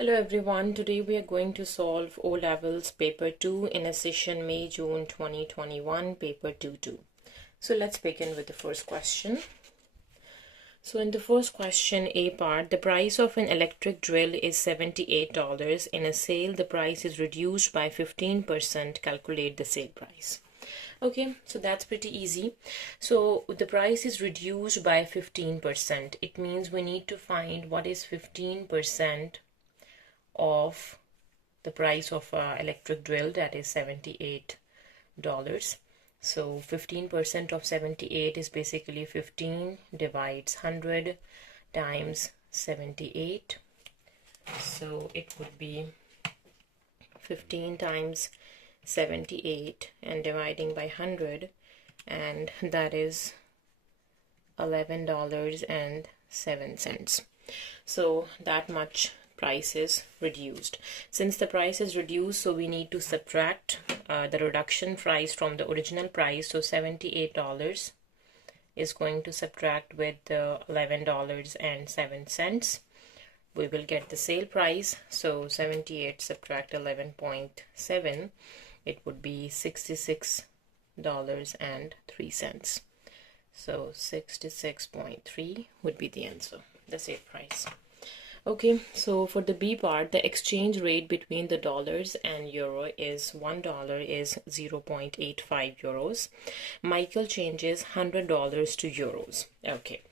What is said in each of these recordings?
Hello everyone, today we are going to solve O-Levels paper 2 in a session May-June 2021 paper 2-2. So let's begin with the first question. So in the first question, A part, the price of an electric drill is $78. In a sale, the price is reduced by 15%. Calculate the sale price. Okay, so that's pretty easy. So the price is reduced by 15%. It means we need to find what is 15% of the price of electric drill, that is $78. So 15% of 78 is basically 15 divides 100 times 78. So it would be 15 times 78 and dividing by 100, and that is $11.07. So that much price is reduced. Since the price is reduced, so we need to subtract the reduction price from the original price. So $78 is going to subtract with the $11.07. We will get the sale price. So 78 subtract 11.7, it would be $66.03. So 66.3 would be the answer, the sale price. Okay, so for the B part, the exchange rate between the dollars and euro is $1 is 0.85 euros. Michael changes $100 to euros. Okay,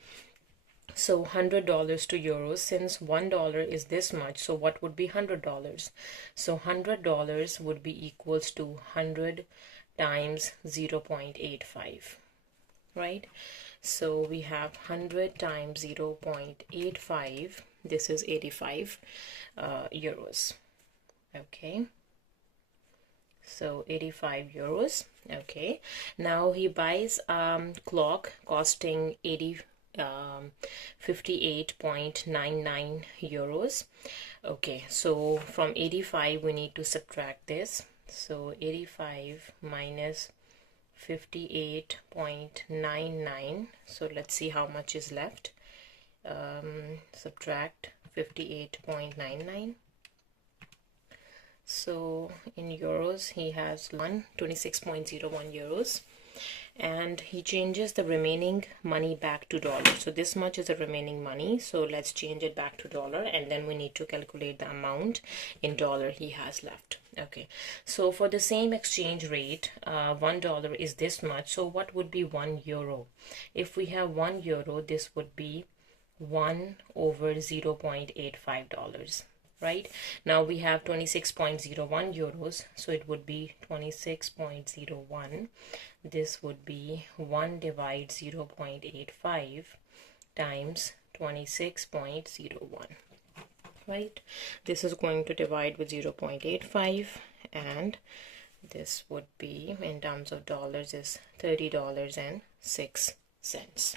so $100 to euros, since $1 is this much, so what would be $100? So $100 would be equals to 100 times 0.85, right? So we have 100 times 0.85, this is 85 euros. Okay, so 85 euros. Okay, now he buys clock costing 58.99 euros. Okay, so from 85 we need to subtract this. So 85 minus 58.99, so let's see how much is left. Subtract 58.99. So in euros he has 26.01 euros, and he changes the remaining money back to dollar. So this much is the remaining money, so let's change it back to dollar, and then we need to calculate the amount in dollar he has left. Okay, so for the same exchange rate, $1 is this much, so what would be 1 euro? If we have 1 euro, this would be 1 over $0.85, right? Now we have 26.01 euros, so it would be 26.01. This would be 1 divide 0.85 times 26.01, right? This is going to divide with 0.85, and this would be, in terms of dollars, is $30.06.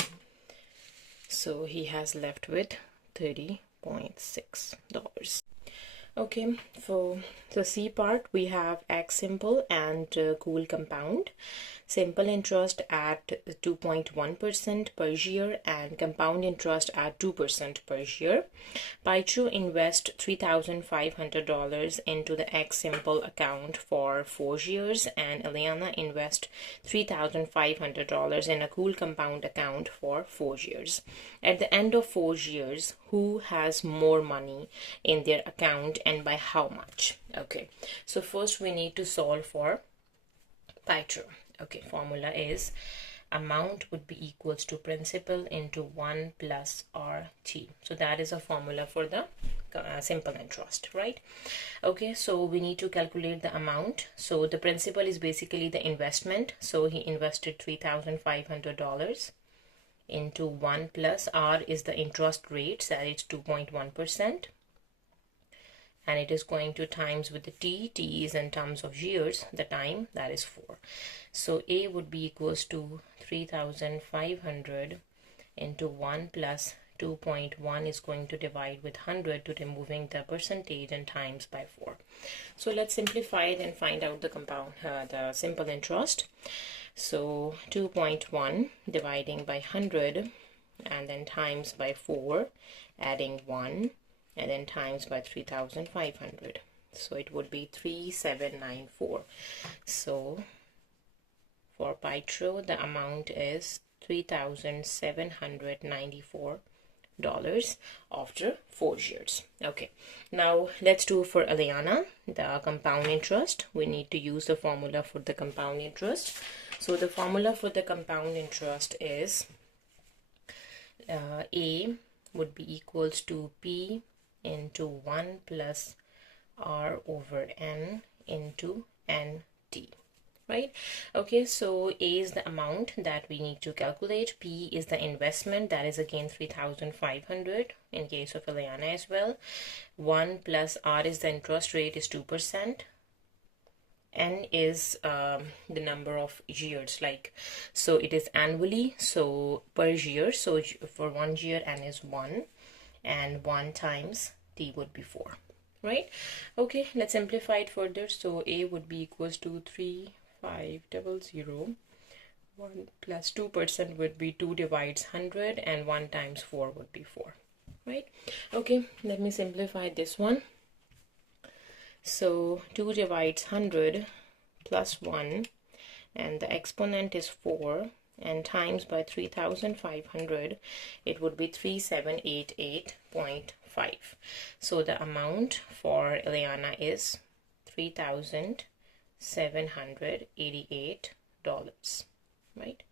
So he has left with $30.6. Okay, for the C part, we have X simple and cool compound. Simple interest at 2.1% per year and compound interest at 2% per year. Pythagoras invest $3,500 into the X simple account for 4 years, and Eliana invest $3,500 in a cool compound account for 4 years. At the end of 4 years, who has more money in their account and by how much? Okay, so first we need to solve for Pythagoras. Okay, formula is amount would be equals to principal into 1 plus RT. So that is a formula for the simple interest, right? Okay, so we need to calculate the amount. So the principal is basically the investment. So he invested $3,500 into 1 plus R is the interest rate, that is 2.1%. And it is going to times with the t is in terms of years, the time, that is 4. So A would be equals to 3,500 into 1 plus 2.1 is going to divide with 100 to removing the percentage and times by 4. So let's simplify it and find out the compound, the simple interest. So 2.1 dividing by 100 and then times by 4, adding 1. and then times by 3,500. So it would be 3794. So for Pythagoras, the amount is $3,794 after 4 years. Okay, now let's do for Aliana the compound interest. We need to use the formula for the compound interest. So the formula for the compound interest is A would be equals to P into 1 plus R over N into NT. Right? Okay, so A is the amount that we need to calculate. P is the investment, that is again 3,500 in case of Aliana as well. 1 plus R is the interest rate, is 2%. N is the number of years, like, so it is annually, so per year. So for 1 year N is 1, and 1 times T would be 4. Right? Okay, let's simplify it further. So A would be equals to 3,500. 1 plus 2% would be 2 divides 100, and 1 times 4 would be 4. Right? Okay, let me simplify this one. So 2 divides 100 plus 1, and the exponent is 4, and times by 3,500, it would be 3788.5. So the amount for Eliana is $3,788, right?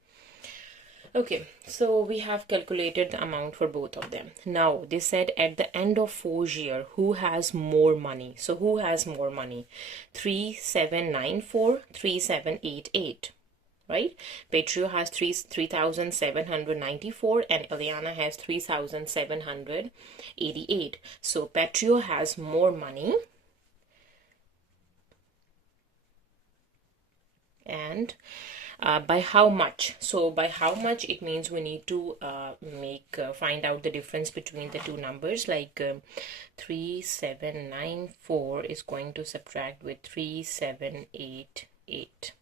Okay, so we have calculated the amount for both of them. Now they said at the end of 4 years, who has more money? So who has more money? 3794, 3788, right? Petrio has 3,794 and Eliana has 3,788. So Petrio has more money, and by how much? So by how much, it means we need to find out the difference between the two numbers, like 3794 is going to subtract with 3788,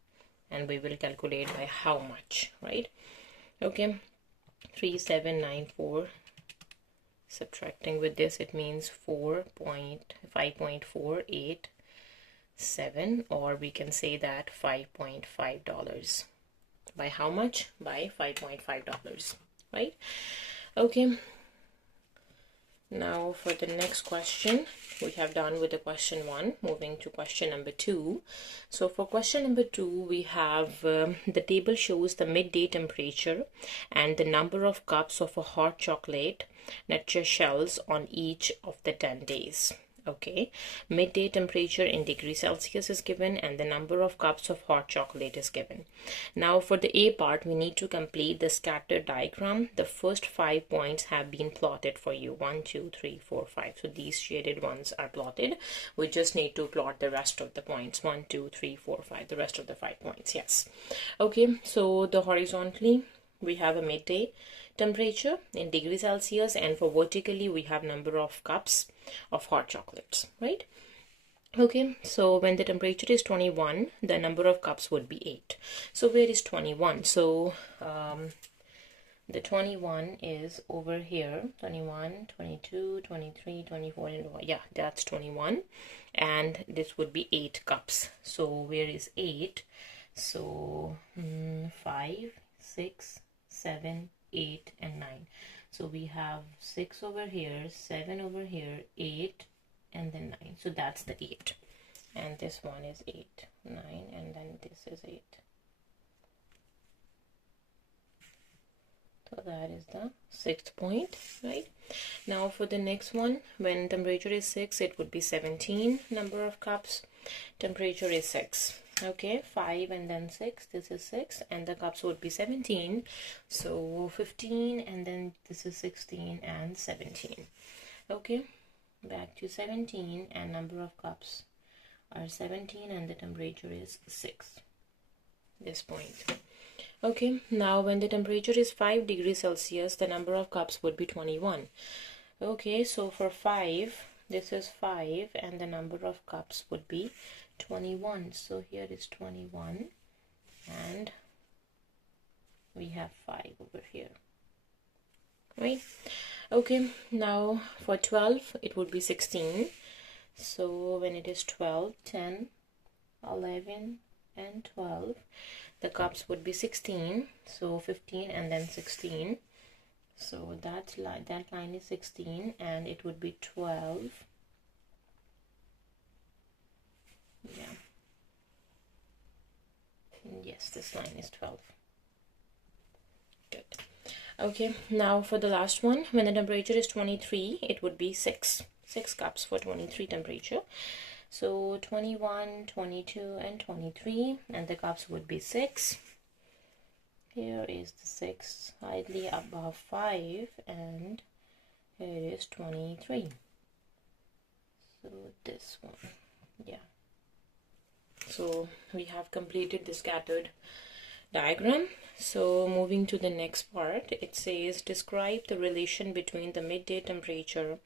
and we will calculate by how much, right? Okay, 3794 subtracting with this, it means 5.487, or we can say that $5.5. By how much? By $5.5, right? Okay, now for the next question, we have done with the question 1, moving to question number 2. So for question number 2, we have the table shows the midday temperature and the number of cups of a hot chocolate nutshell shells on each of the 10 days. Okay, midday temperature in degrees Celsius is given, and the number of cups of hot chocolate is given. Now for the A part, we need to complete the scatter diagram. The first 5 points have been plotted for you. 1, 2, 3, 4, 5. So these shaded ones are plotted. We just need to plot the rest of the points. 1, 2, 3, 4, 5. The rest of the 5 points. Yes. Okay, so the horizontally we have a midday temperature in degrees Celsius, and for vertically we have number of cups of hot chocolates, right? Okay, so when the temperature is 21, the number of cups would be 8. So where is 21? So the 21 is over here. 21, 22, 23, 24, and yeah, that's 21, and this would be 8 cups. So where is 8? So 5, 6, 7, 8, and 9. So we have 6 over here, 7 over here, 8, and then 9. So that's the 8, and this one is 8, 9, and then this is 8. So that is the 6th point, right? Now for the next one, when temperature is 6, it would be 17 number of cups. Temperature is 6. Okay, 5 and then 6, this is 6, and the cups would be 17. So 15, and then this is 16 and 17. Okay, back to 17, and number of cups are 17, and the temperature is 6. This point. Okay, now when the temperature is 5 degrees Celsius, the number of cups would be 21. Okay, so for 5, this is 5, and the number of cups would be 21. So here is 21, and we have 5 over here. right? Okay, now for 12 it would be 16. So when it is 12, 10, 11 and 12, the cups would be 16. So 15 and then 16. So that line is 16 and it would be 12. Yeah. Yes, this line is 12. Good. Okay, now for the last one, when the temperature is 23, it would be 6 cups for 23 temperature. So 21, 22 and 23, and the cups would be 6. Here is the 6 slightly above 5, and here is 23. So this one, yeah. So we have completed the scattered diagram. So moving to the next part, it says describe the relation between the midday temperature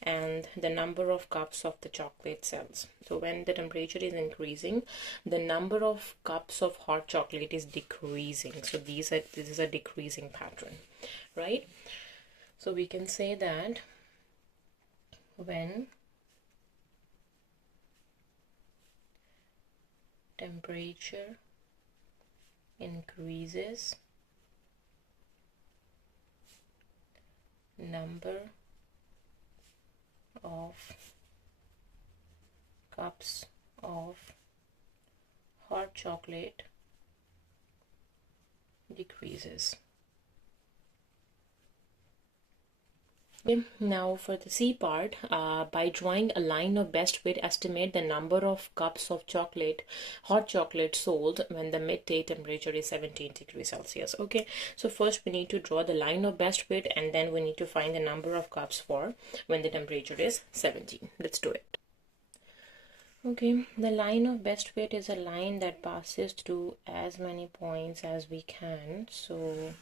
and the number of cups of the chocolate cells. So when the temperature is increasing, the number of cups of hot chocolate is decreasing. So this is a decreasing pattern, right? So we can say that when temperature increases, number of cups of hot chocolate decreases. Okay, now for the C part, by drawing a line of best fit, estimate the number of cups of hot chocolate sold when the midday temperature is 17 degrees Celsius. Okay, so first we need to draw the line of best fit, and then we need to find the number of cups for when the temperature is 17. Let's do it. Okay, the line of best fit is a line that passes through as many points as we can. So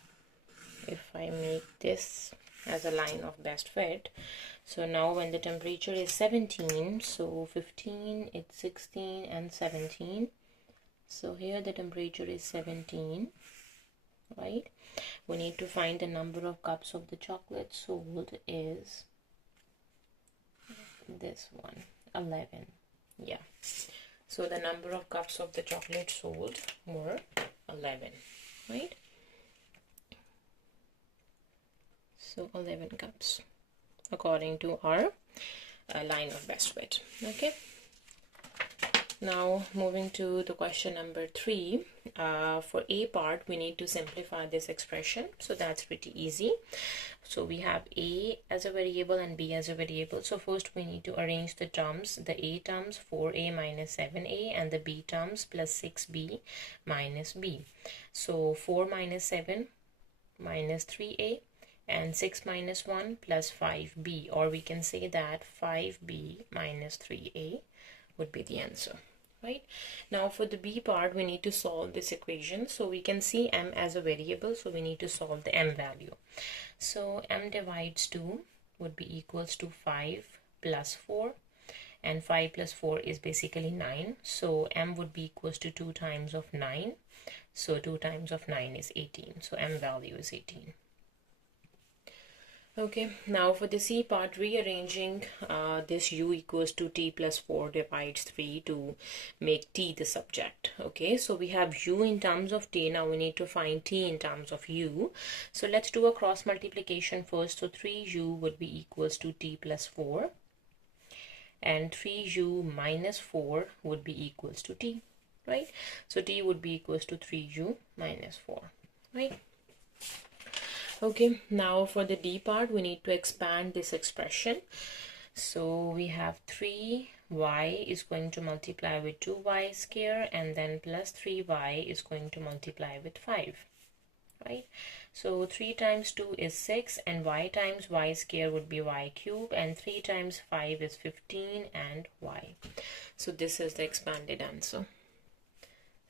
if I make this as a line of best fit, so now when the temperature is 17, so 15, it's 16 and 17. So here the temperature is 17, right? We need to find the number of cups of the chocolate sold is this one, 11. Yeah, so the number of cups of the chocolate sold were 11, right? So 11 cups according to our line of best fit. Okay, now moving to the question number 3. For A part, we need to simplify this expression, so that's pretty easy. So we have A as a variable and B as a variable. So first we need to arrange the terms. The A terms 4A minus 7A and the B terms plus 6B minus B. So 4 minus 7 minus 3A and 6 minus 1 plus 5B, or we can say that 5B minus 3A would be the answer, right? Now for the B part, we need to solve this equation. So we can see M as a variable, so we need to solve the M value. So M divides 2 would be equals to 5 plus 4, and 5 plus 4 is basically 9. So M would be equals to 2 times of 9. So 2 times of 9 is 18. So M value is 18. Okay, now for the C part, rearranging this U equals to T plus 4 divides 3 to make T the subject. Okay, so we have U in terms of T. Now we need to find T in terms of U. So let's do a cross multiplication first. So 3U would be equals to T plus 4. And 3U minus 4 would be equals to T, right? So T would be equals to 3U minus 4, right? Okay, now for the D part, we need to expand this expression. So we have 3y is going to multiply with 2y square, and then plus 3y is going to multiply with 5, right? So 3 times 2 is 6, and y times y square would be y cube, and 3 times 5 is 15, and y. So this is the expanded answer.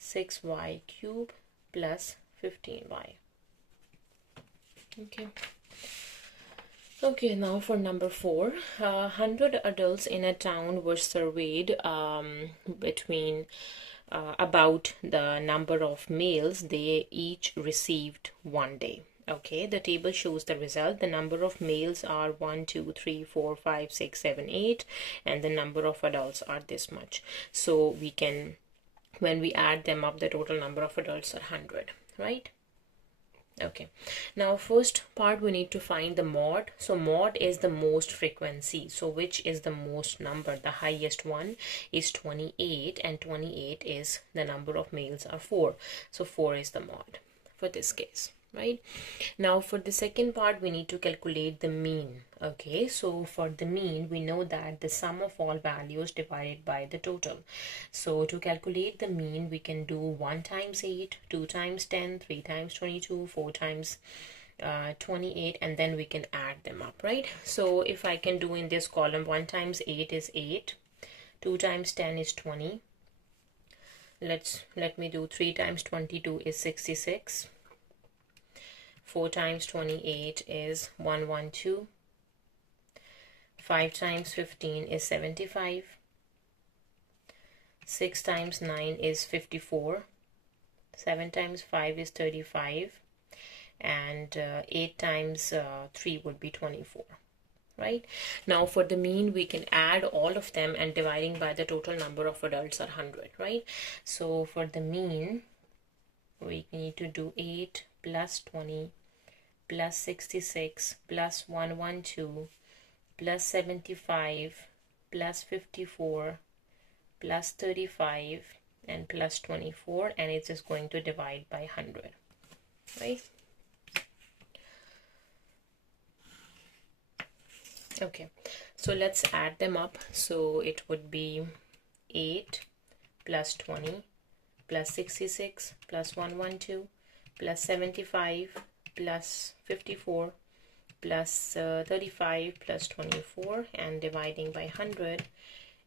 6y cube plus 15y. Okay, now for number 4, 100 adults in a town were surveyed between about the number of mails they each received one day. Okay, the table shows the result. The number of males are 1, 2, 3, 4, 5, 6, 7, 8, and the number of adults are this much. So we can, when we add them up, the total number of adults are 100, right? Okay, now first part we need to find the mod. So mod is the most frequency. So which is the most number? The highest one is 28, and 28 is the number of males are 4. So 4 is the mod for this case, right? Now for the second part we need to calculate the mean. Okay, so for the mean we know that the sum of all values divided by the total. So to calculate the mean we can do 1 times 8, 2 times 10, 3 times 22, 4 times 28, and then we can add them up, right? So if I can do in this column, 1 times 8 is 8, 2 times 10 is 20, let me do 3 times 22 is 66, 4 times 28 is 112, 5 times 15 is 75, 6 times 9 is 54, 7 times 5 is 35, and 8 times 3 would be 24, right? Now for the mean we can add all of them and dividing by the total number of adults are 100, right? So for the mean we need to do 8 plus 20 plus 66 plus 112 plus 75 plus 54 plus 35 and plus 24, and it's just going to divide by 100, right? Okay, so let's add them up. So it would be 8 plus 20 plus 66 plus 112 plus 75 plus 54 plus 35 plus 24, and dividing by 100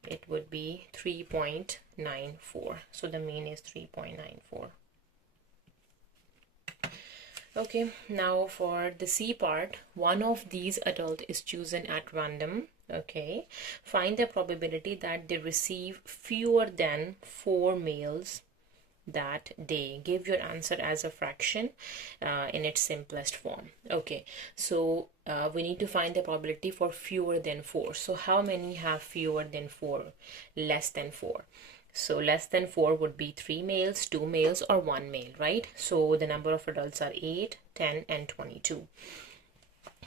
it would be 3.94. So the mean is 3.94. Okay, now for the C part, one of these adult is chosen at random. Okay, find the probability that they receive fewer than 4 males that day. Give your answer as a fraction in its simplest form. Okay, so we need to find the probability for fewer than 4. So how many have fewer than 4? Less than 4. So less than 4 would be 3 males, 2 males, or 1 male, right? So the number of adults are 8, 10, and 22.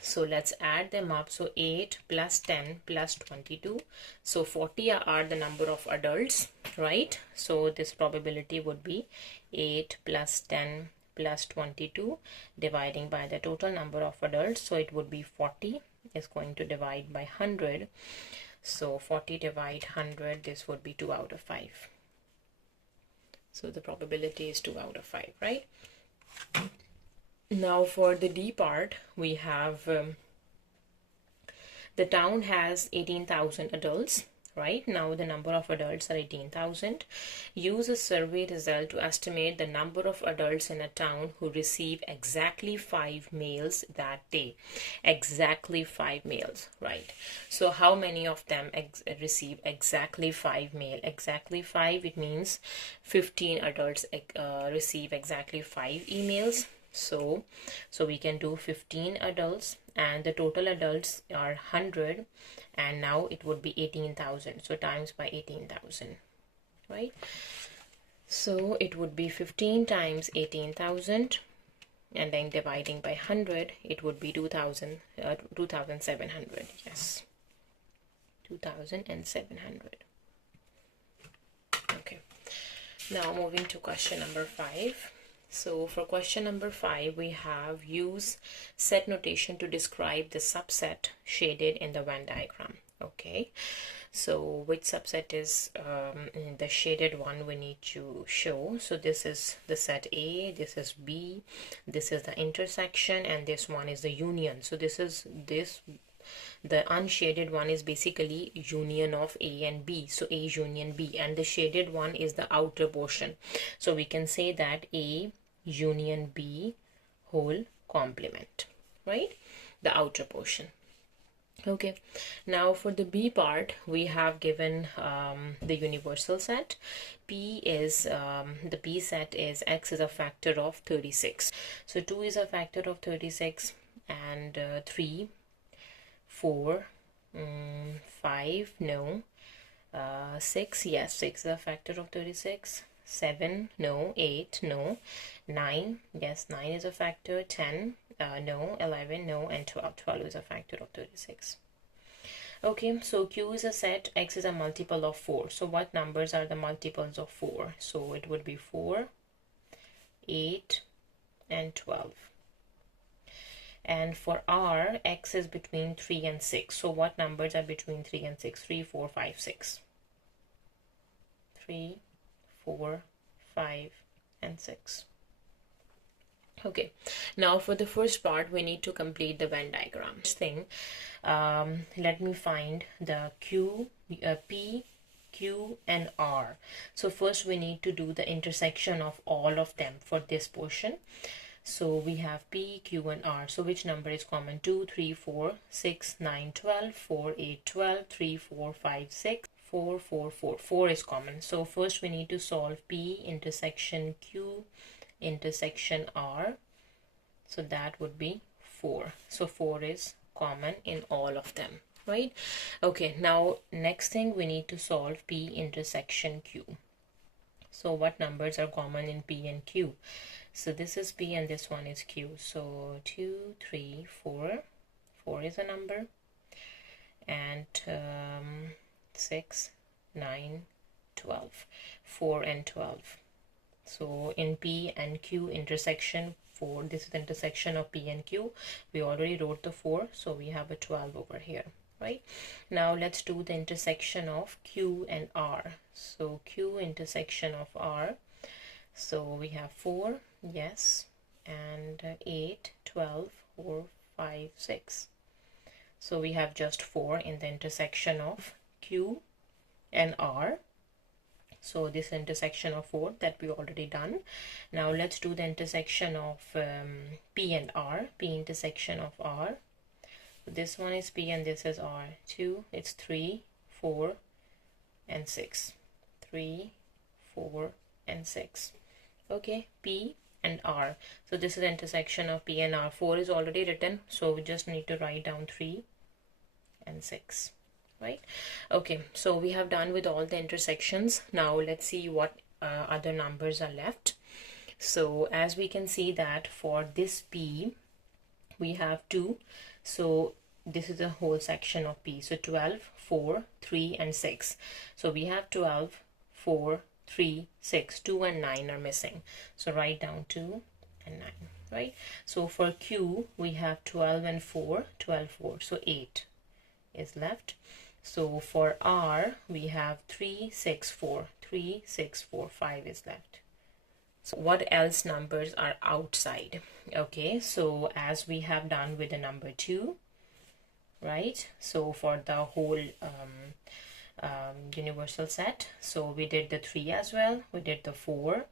So let's add them up. So 8 plus 10 plus 22. So 40 are the number of adults, right? So this probability would be 8 plus 10 plus 22 dividing by the total number of adults. So it would be 40 is going to divide by 100. So 40 divide 100, this would be 2 out of 5. So the probability is 2 out of 5, right? Now for the D part, we have the town has 18,000 adults, right? Now the number of adults are 18,000. Use a survey result to estimate the number of adults in a town who receive exactly 5 males that day. Exactly 5 males, right? So how many of them receive exactly 5 male? Exactly 5, it means 15 adults receive exactly 5 emails. So we can do 15 adults, and the total adults are 100, and now it would be 18,000. So times by 18,000, right? So it would be 15 times 18,000, and then dividing by 100, it would be 2,700. Yes, 2,700. Okay, now moving to question number 5. So for question number 5, we have use set notation to describe the subset shaded in the Venn diagram. Okay, so which subset is the shaded one we need to show? So this is the set A, this is B, this is the intersection, and this one is the union. So the unshaded one is basically union of A and B. So A union B, and the shaded one is the outer portion. So we can say that A union B whole complement, right? The outer portion. Okay, now for the B part, we have given the universal set. P is, the P set is X is a factor of 36. So 2 is a factor of 36, and 3, 4, 5, no, 6, yes, 6 is a factor of 36. 7, no. 8, no. 9, yes, 9 is a factor. 10, no. 11, no. And 12, 12 is a factor of 36. Okay, so Q is a set, X is a multiple of 4. So what numbers are the multiples of 4? So it would be 4, 8, and 12. And for R, X is between 3 and 6. So what numbers are between 3 and 6? 3, 4, 5, 6. 3, 4, 5, and 6. Okay, now for the first part, we need to complete the Venn diagram. First thing, let me find the P, Q, and R. So first we need to do the intersection of all of them for this portion. So we have P, Q, and R. So which number is common? 2, 3, 4, 6, 9, 12, 4, 8, 12, 3, 4, 5, 6, 4, 4, 4. 4 is common. So first we need to solve P intersection Q intersection R. So that would be 4. So 4 is common in all of them, right? Okay, now next thing we need to solve P intersection Q. So what numbers are common in P and Q? So this is P and this one is Q. So 2, 3, 4. 4 is a number. And 6, 9, 12. 4 and 12. So in P and Q intersection 4, this is the intersection of P and Q. We already wrote the 4, so we have a 12 over here, right? Now let's do the intersection of Q and R. So Q intersection of R. So we have 4, yes, and 8, 12, 4, 5, 6. So we have just 4 in the intersection of Q and R. So this intersection of 4 that we already done. Now let's do the intersection of P and R. P intersection of R. So this one is P and this is R. 2, it's 3, 4, and 6. 3, 4, and 6. Okay, P and R. So this is the intersection of P and R. 4 is already written, so we just need to write down 3 and 6. Right? Okay, so we have done with all the intersections. Now let's see what other numbers are left. So as we can see that for this P, we have 2. So this is the whole section of P. So 12, 4, 3, and 6. So we have 12, 4, 3, 6. 2 and 9 are missing. So write down 2 and 9. Right? So for Q, we have 12 and 4, 12, 4. So 8 is left. So for R, we have 3, 6, 4. 3, 6, 4, 5 is left. So what else numbers are outside? Okay, so as we have done with the number 2, right? So for the whole universal set, so we did the 3 as well. We did the 4,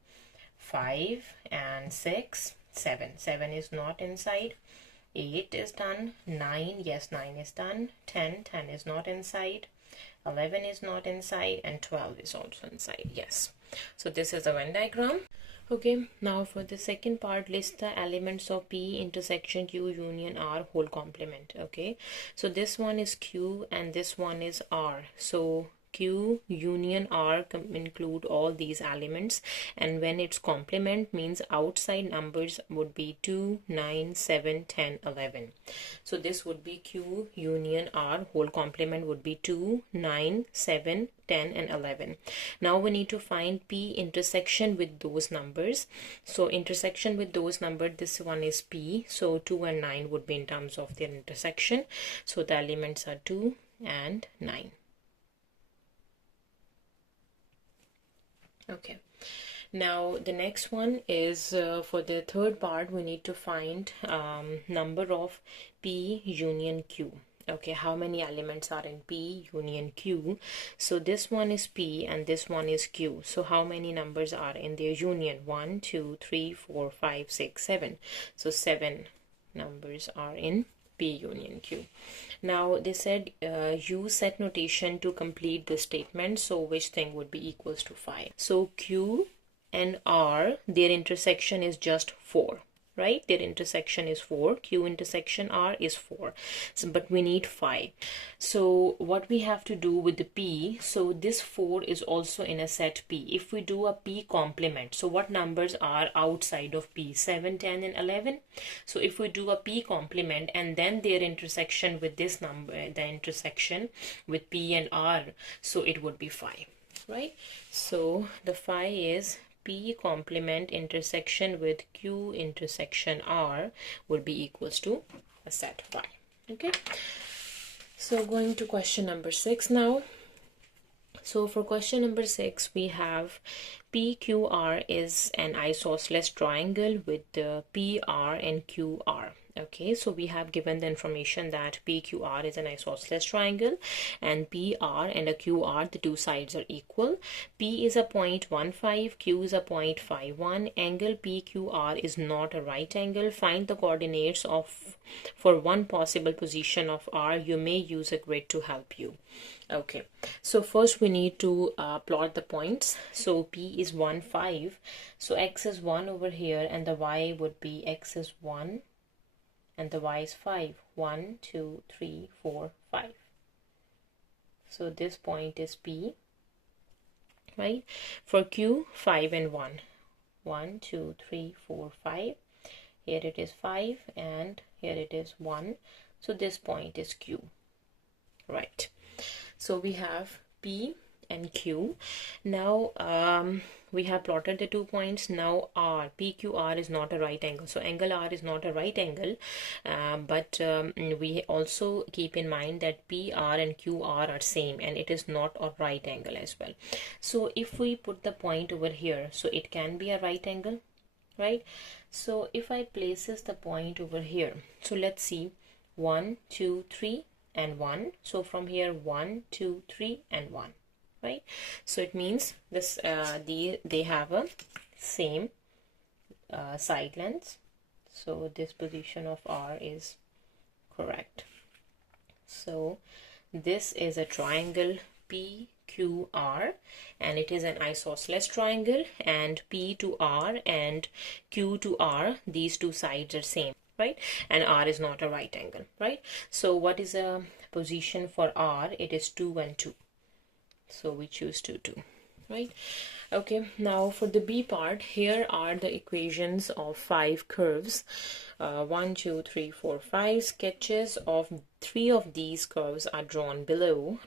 5, and 6, 7. 7 is not inside. 8 is done. 9, yes, 9 is done. 10, 10 is not inside. 11 is not inside, and 12 is also inside, yes. So this is the Venn diagram. Okay, now for the second part, list the elements of P intersection Q union R whole complement. Okay, so this one is Q and this one is R. So Q union R include all these elements, and when it's complement means outside numbers would be 2, 9, 7, 10, 11. So this would be Q union R whole complement would be 2, 9, 7, 10, and 11. Now we need to find P intersection with those numbers. So intersection with those numbers, this one is P. So 2 and 9 would be in terms of their intersection. So the elements are 2 and 9. Okay, now the next one is for the third part, we need to find number of P union Q. Okay, how many elements are in P union Q? So this one is P and this one is Q. So how many numbers are in their union? 1, 2, 3, 4, 5, 6, 7. So 7 numbers are in P union Q. Now they said use set notation to complete the statement. So which thing would be equals to 5? So Q and R, their intersection is just 4. Right, their intersection is 4. Q intersection R is 4. So, but we need 5. So what we have to do with the P, so this 4 is also in a set P. If we do a P complement, so what numbers are outside of P? 7, 10 and 11. So if we do a P complement and then their intersection with this number, the intersection with P and R, so it would be 5. Right, so the 5 is P complement intersection with Q intersection R would be equals to a set 5. Okay, so going to question number 6 now. So for question number 6, we have PQR is an isosceles triangle with PR and QR. Okay, so we have given the information that PQR is an isosceles triangle and PR and a QR, the two sides are equal. P is a 0.15, Q is a 0.51. Angle PQR is not a right angle. Find the coordinates of for one possible position of R. You may use a grid to help you. Okay, so first we need to plot the points. So P is 1, 5. So X is 1 over here and the Y would be X is 1 and the Y is 5. 1, 2, 3, 4, 5. So this point is P, right? For Q, 5 and 1. 1, 2, 3, 4, 5. Here it is 5 and here it is 1. So this point is Q, right? So we have P and Q. Now we have plotted the 2 points. Now R, PQR is not a right angle. So angle R is not a right angle, but we also keep in mind that PR and QR are same and it is not a right angle as well. So if we put the point over here, so it can be a right angle, right? So if I places the point over here, so let's see, 1, 2, 3 and 1. So from here 1, 2, 3 and 1, right? So it means this they have a same side lengths. So this position of R is correct. So this is a triangle PQR and it is an isosceles triangle, and P to R and Q to R, these two sides are same, right? And R is not a right angle, right? So what is a position for R? It is 2 and 2. So we choose 2, 2, right? Okay, now for the B part, here are the equations of 5 curves. 1, 2, 3, 4, 5 sketches of 3 of these curves are drawn below.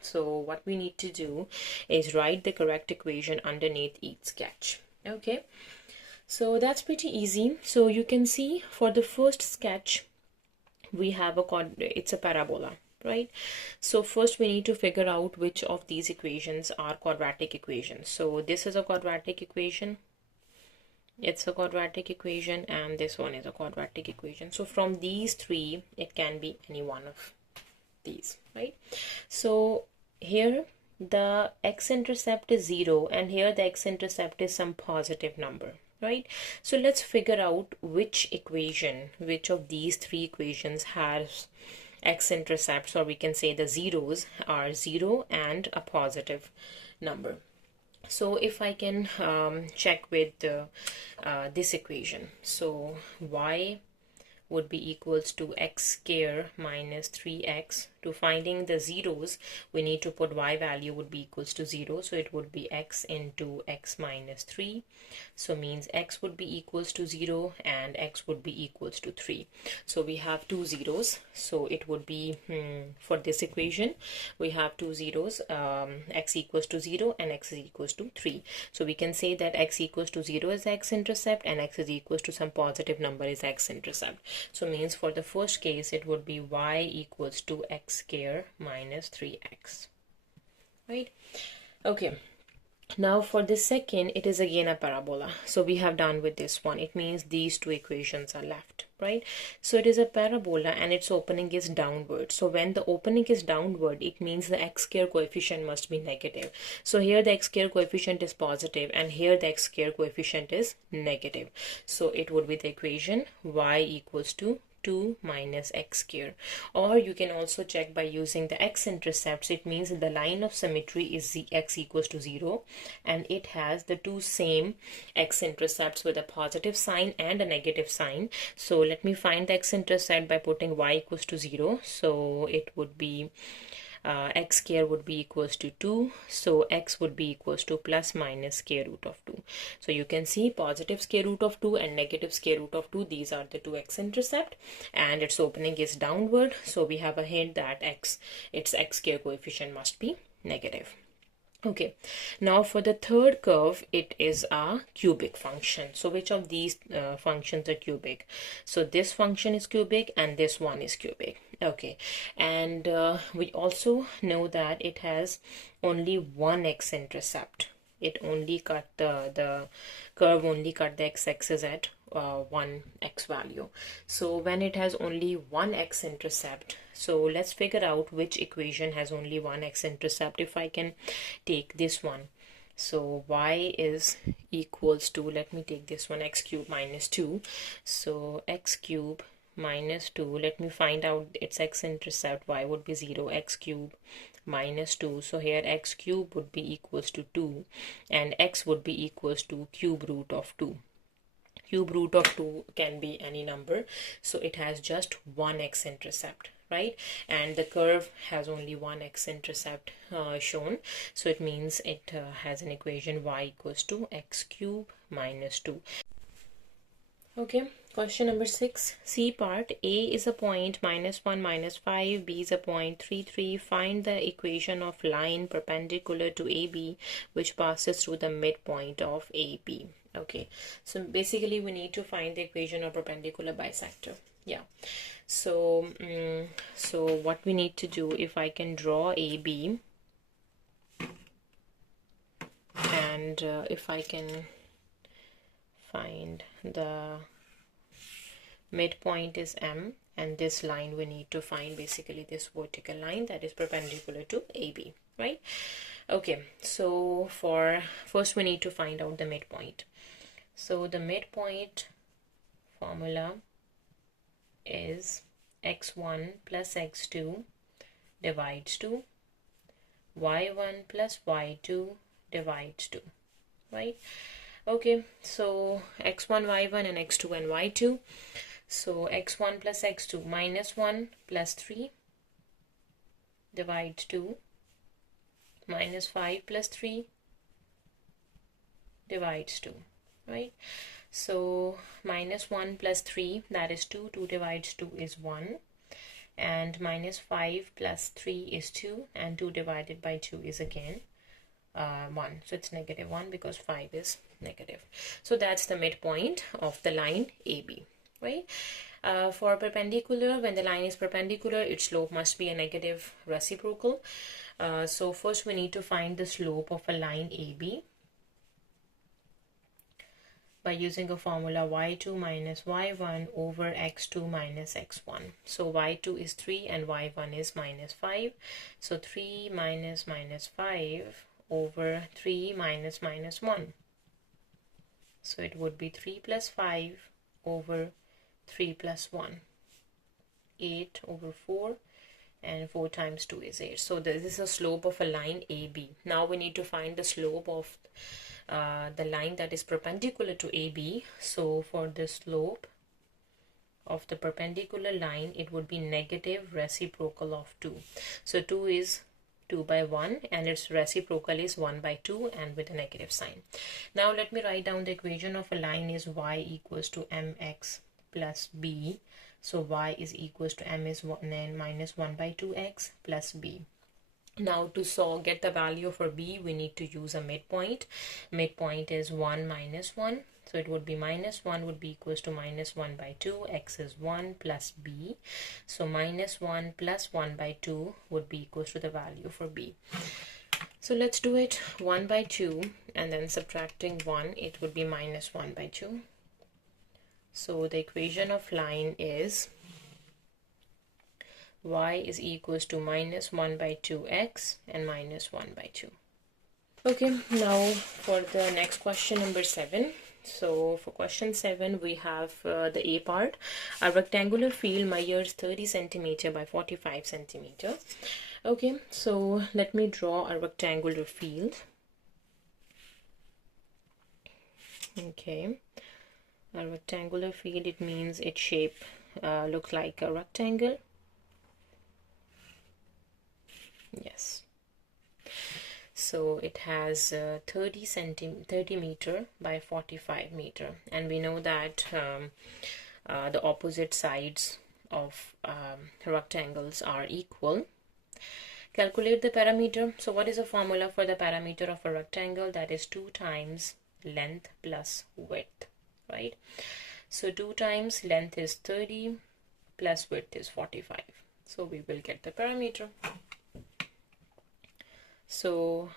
So what we need to do is write the correct equation underneath each sketch. Okay, so that's pretty easy. So you can see for the first sketch, we have it's a parabola, right? So first we need to figure out which of these equations are quadratic equations. So this is a quadratic equation, it's a quadratic equation, and this one is a quadratic equation. So from these 3, it can be any one of these, right? So here the x-intercept is 0 and here the x-intercept is some positive number, right? So let's figure out which equation, which of these 3 equations has x-intercepts, or we can say the zeros are 0 and a positive number. So if I can check with this equation, so y would be equals to x square minus 3x. To finding the zeros, we need to put y value would be equals to 0. So it would be x into x minus 3. So means x would be equals to 0 and x would be equals to 3. So we have 2 zeros. So it would be, for this equation, we have 2 zeros, x equals to 0 and x is equals to 3. So we can say that x equals to 0 is x-intercept and x is equals to some positive number is x-intercept. So means for the first case, it would be y equals to x square minus 3x, right? Okay, now for the second, it is again a parabola. So we have done with this one. It means these 2 equations are left, right? So it is a parabola and its opening is downward. So when the opening is downward, it means the x square coefficient must be negative. So here the x square coefficient is positive and here the x square coefficient is negative. So it would be the equation y equals to 2 minus x square. Or you can also check by using the x-intercepts. It means the line of symmetry is x equals to 0 and it has the two same x-intercepts with a positive sign and a negative sign. So let me find the x-intercept by putting y equals to 0. So it would be x square would be equals to 2, so x would be equals to plus minus square root of 2. So you can see positive square root of 2 and negative square root of 2, these are the two x-intercept, and its opening is downward, so we have a hint that its x square coefficient must be negative. Okay, now for the third curve, it is a cubic function. So which of these functions are cubic? So this function is cubic and this one is cubic. Okay, and we also know that it has only one x-intercept. It only cut the curve only cut the x-axis at 1 x value. So when it has only one x-intercept, so let's figure out which equation has only one x-intercept. If I can take this one, so y is equals to, let me take this one, x cube minus 2. So x cube minus 2, let me find out its x-intercept. Y would be 0, x cube minus 2. So here x cube would be equals to 2 and x would be equals to cube root of 2. Cube root of 2 can be any number, so it has just one x-intercept, right? And the curve has only one x-intercept shown, so it means it has an equation y equals to x cube minus 2. Okay, question number 6. C part, A is a point -1, -5, B is a point 3, 3. Find the equation of line perpendicular to AB which passes through the midpoint of AB. Okay, so basically we need to find the equation of perpendicular bisector. Yeah, so so what we need to do, if I can draw AB and if I can find the midpoint is M, and this line we need to find basically this vertical line that is perpendicular to AB, right? Okay, so for first we need to find out the midpoint. So the midpoint formula is x1 plus x2 divides 2, y1 plus y2 divides 2, right? Okay, so x1, y1 and x2 and y2. So x1 plus x2 -1 plus 3 divides 2, -5 plus 3 divides 2, right? So -1 plus 3, that is 2, 2 divides 2 is 1, and -5 plus 3 is 2, and 2 divided by 2 is again 1, so it's -1 because 5 is negative. So that's the midpoint of the line AB, right? For perpendicular, when the line is perpendicular, its slope must be a negative reciprocal. So first we need to find the slope of a line AB by using a formula y2 minus y1 over x2 minus x1. So y2 is 3 and y1 is -5. So 3 minus -5 over 3 minus -1. So it would be 3 plus 5 over 3 plus 1. 8 over 4, and 4 times 2 is 8. So this is a slope of a line AB. Now we need to find the slope of the line that is perpendicular to AB. So for the slope of the perpendicular line, it would be negative reciprocal of 2. So 2 is 2 by 1 and its reciprocal is 1 by 2 and with a negative sign. Now let me write down the equation of a line is y equals to mx plus b. So y is equals to m is 1 and minus 1 by 2x plus b. Now to get the value for b, we need to use a midpoint. Midpoint is 1 minus 1. So it would be -1 would be equals to -1 by 2. X is 1 plus b. So -1 plus 1 by 2 would be equals to the value for b. So let's do it. 1 by 2 and then subtracting 1, it would be -1 by 2. So the equation of line is y is equals to -1 by 2x and -1 by 2. Okay, now for the next question, number 7. so for question 7, we have the A part. A rectangular field measures 30 centimeter by 45 centimeter. Okay, so let me draw a rectangular field. Okay, a rectangular field, it means its shape looks like a rectangle. Yes. So it has 30 meter by 45 meter, and we know that the opposite sides of rectangles are equal. Calculate the parameter. So what is the formula for the parameter of a rectangle? That is 2 times length plus width, right? So 2 times length is 30 plus width is 45. So we will get the parameter. So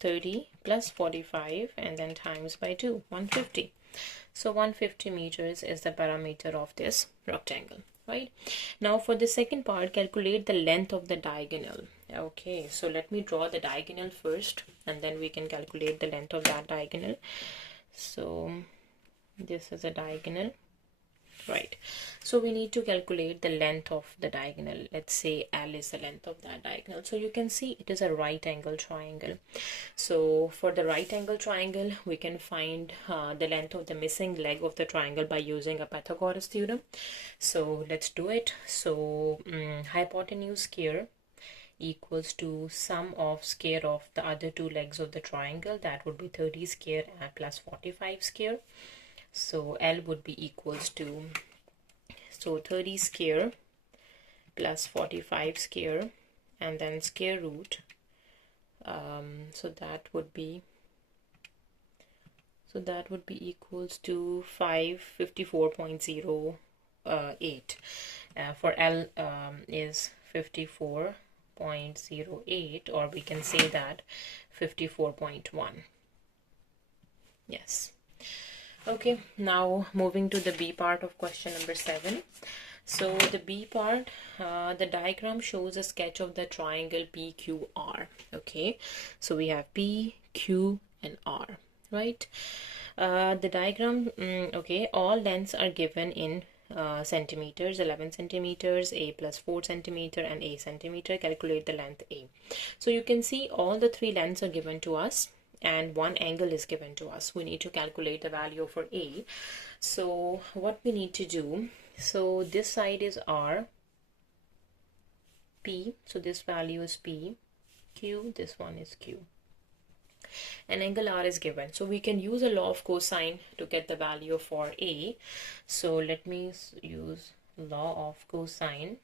30 plus 45 and then times by 2, 150. So 150 meters is the parameter of this rectangle, right? Now for the second part, calculate the length of the diagonal. Okay, so let me draw the diagonal first and then we can calculate the length of that diagonal. So this is a diagonal, right? So we need to calculate the length of the diagonal. Let's say L is the length of that diagonal. So you can see it is a right angle triangle. So for the right angle triangle, we can find the length of the missing leg of the triangle by using a Pythagoras theorem. So let's do it. So hypotenuse square equals to sum of square of the other two legs of the triangle. That would be 30 square and plus 45 square. So L would be equals to, so 30 square plus 45 square and then square root. So that would be equals to 554.08. For L is 54.08, or we can say that 54.1. Yes. Okay, now moving to the B part of question number 7. So the B part, the diagram shows a sketch of the triangle PQR. Okay, so we have P, Q and R, right? The diagram, okay, all lengths are given in centimeters, 11 centimeters, A plus 4 centimeter and A centimeter. Calculate the length A. So you can see all the 3 lengths are given to us and one angle is given to us. We need to calculate the value for A. So what we need to do, so this side is R, P, so this value is P, Q, this one is Q. An angle R is given. So we can use a law of cosine to get the value for A. So let me use law of cosine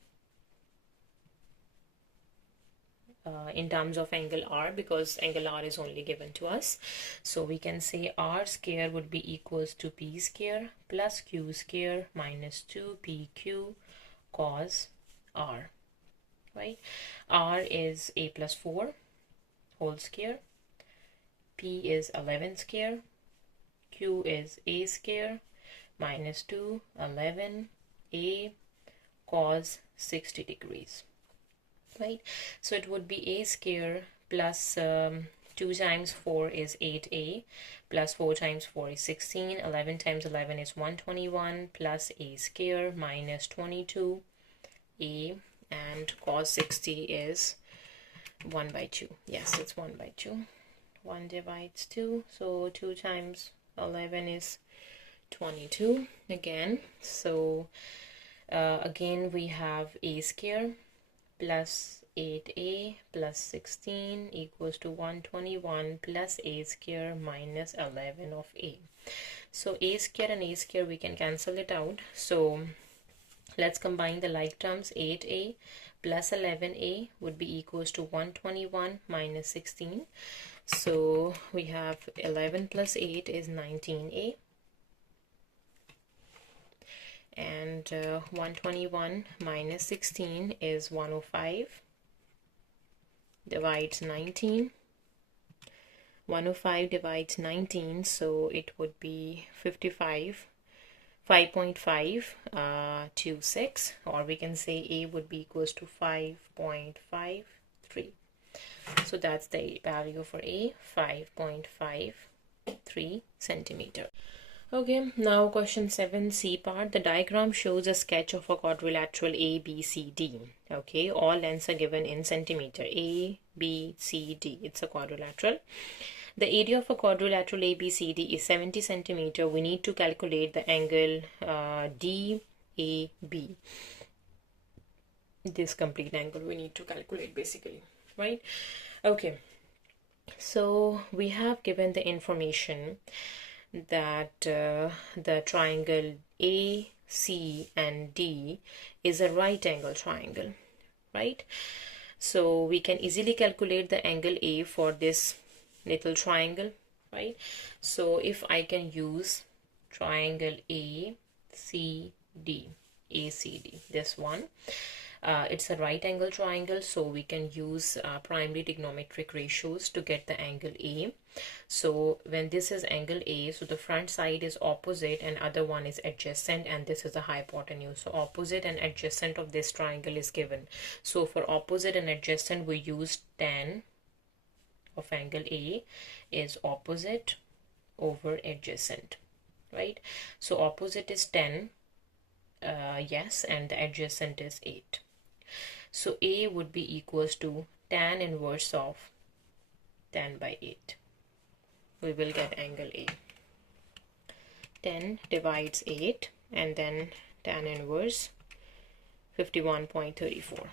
in terms of angle R, because angle R is only given to us. So we can say R square would be equals to P square plus Q square minus 2PQ cos R, right? R is A plus 4 whole square, P is 11 square, Q is A square minus 2 11 A cos 60 degrees. Right, so it would be A square plus 2 times 4 is 8A plus 4 times 4 is 16, 11 times 11 is 121 plus A square minus 22A, and cos 60 is 1 by 2. Yes, it's 1 by 2. 1 divides 2, so 2 times 11 is 22 again. So again we have A square plus 8A plus 16 equals to 121 plus A square minus 11 of A. So A square and A square we can cancel it out. So let's combine the like terms. 8A plus 11A would be equals to 121 minus 16. So we have 11 plus 8 is 19A. And 121 minus 16 is 105 divides 19. 105 divides 19, so it would be 5.526, or we can say A would be equals to 5.53. So that's the value for A, 5.53 centimeter. Okay, now question 7, C part. The diagram shows a sketch of a quadrilateral A, B, C, D. Okay, all lengths are given in centimeter. A, B, C, D. It's a quadrilateral. The area of a quadrilateral ABCD is 70 centimeter. We need to calculate the angle DAB. This complete angle we need to calculate basically, right? Okay, so we have given the information that the triangle A, C, and D is a right angle triangle, right? So we can easily calculate the angle A for this little triangle, right? So if I can use triangle ACD, this one, it's a right angle triangle, so we can use primary trigonometric ratios to get the angle A. So when this is angle A, so the front side is opposite and other one is adjacent, and this is the hypotenuse. So opposite and adjacent of this triangle is given. So for opposite and adjacent, we use tan of angle A is opposite over adjacent, right? So opposite is 10, yes, and the adjacent is 8. So A would be equals to tan inverse of 10 by 8. We will get angle A. 10 divides 8 and then tan inverse 51.34.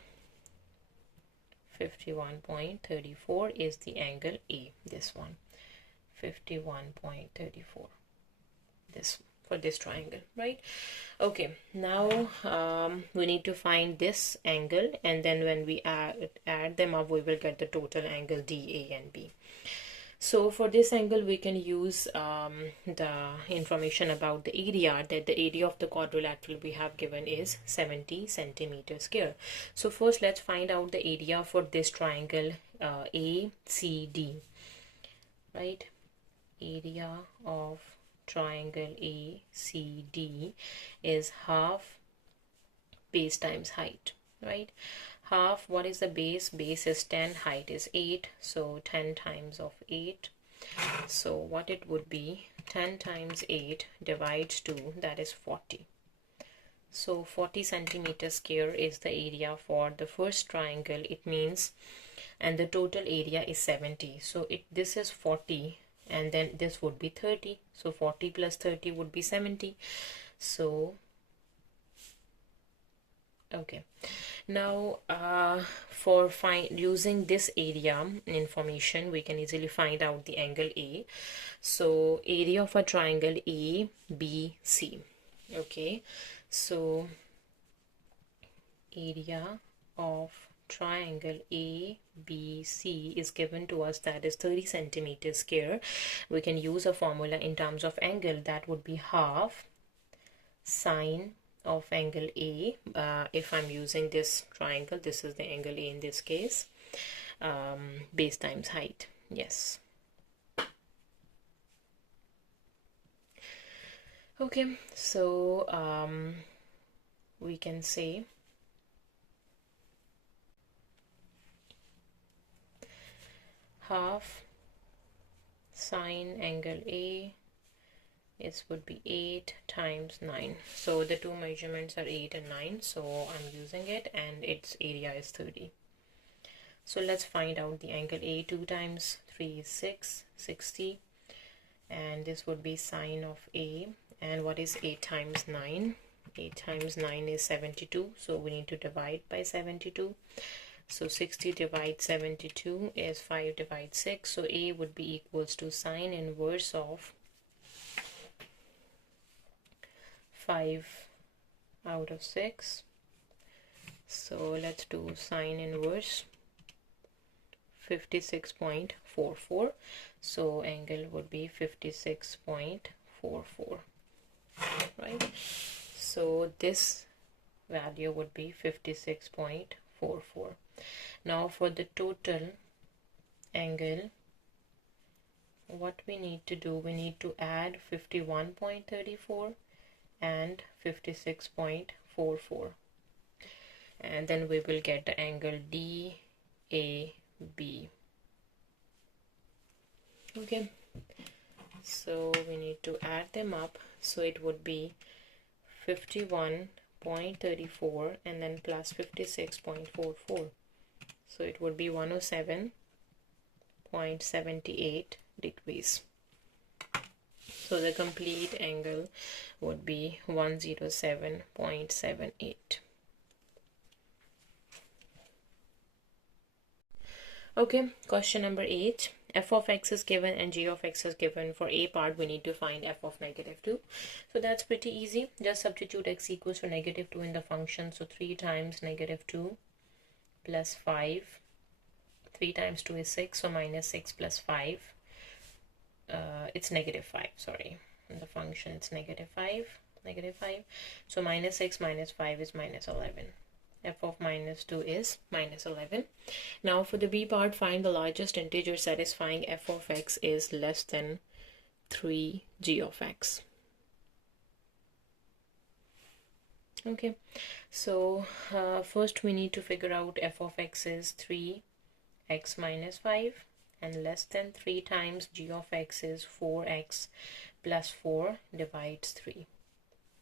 51.34 is the angle A, this one. 51.34, this for this triangle, right? Okay, now we need to find this angle, and then when we add them up, we will get the total angle DA and B. So for this angle, we can use the information about the area, that the area of the quadrilateral we have given is 70 centimeters square. So first let's find out the area for this triangle ACD, right? Area of triangle ACD is half base times height, right? Half, what is the base? Base is 10, height is 8, so 10 times of 8. So what it would be, 10 times 8 divides 2, that is 40. So 40 centimeters square is the area for the first triangle. It means, and the total area is 70. So this is 40, and then this would be 30. So 40 plus 30 would be 70. So okay, now for using this area information, we can easily find out the angle A. So area of a triangle ABC. Okay, so area of triangle ABC is given to us, that is 30 centimeters square. We can use a formula in terms of angle, that would be half sine of angle A. If I'm using this triangle, this is the angle A in this case, base times height. Yes. Okay, so we can say half sine angle A would be 8 times 9. So the two measurements are 8 and 9, so I'm using it, and its area is 30. So let's find out the angle A. 2 times 3 is 6, 60, and this would be sine of A. And what is 8 times 9? 8 times 9 is 72, so we need to divide by 72. So 60 divided 72 is 5 divided 6. So A would be equals to sine inverse of 5 out of 6. So let's do sine inverse 56.44. So angle would be 56.44, right? So this value would be 56.44. Now for the total angle, what we need to do, we need to add 51.34 and 56.44, and then we will get the angle DAB. Okay, So we need to add them up. So it would be 51.34 and then plus 56.44. So it would be 107.78 degrees. So the complete angle would be 107.78. Okay, question number 8. F of x is given and g of x is given. For a part, we need to find f of -2. So that's pretty easy. Just substitute x equals to -2 in the function. So 3 times -2 plus 5. 3 times 2 is 6, so -6 plus 5. It's -5, sorry. In the function, it's -5. So -6 minus 5 is -11. F of -2 is -11. Now for the b part, find the largest integer satisfying f of x is less than 3g of x. Okay, so first we need to figure out f of x is 3x minus 5 and less than 3 times g of x is 4x plus 4 divides 3.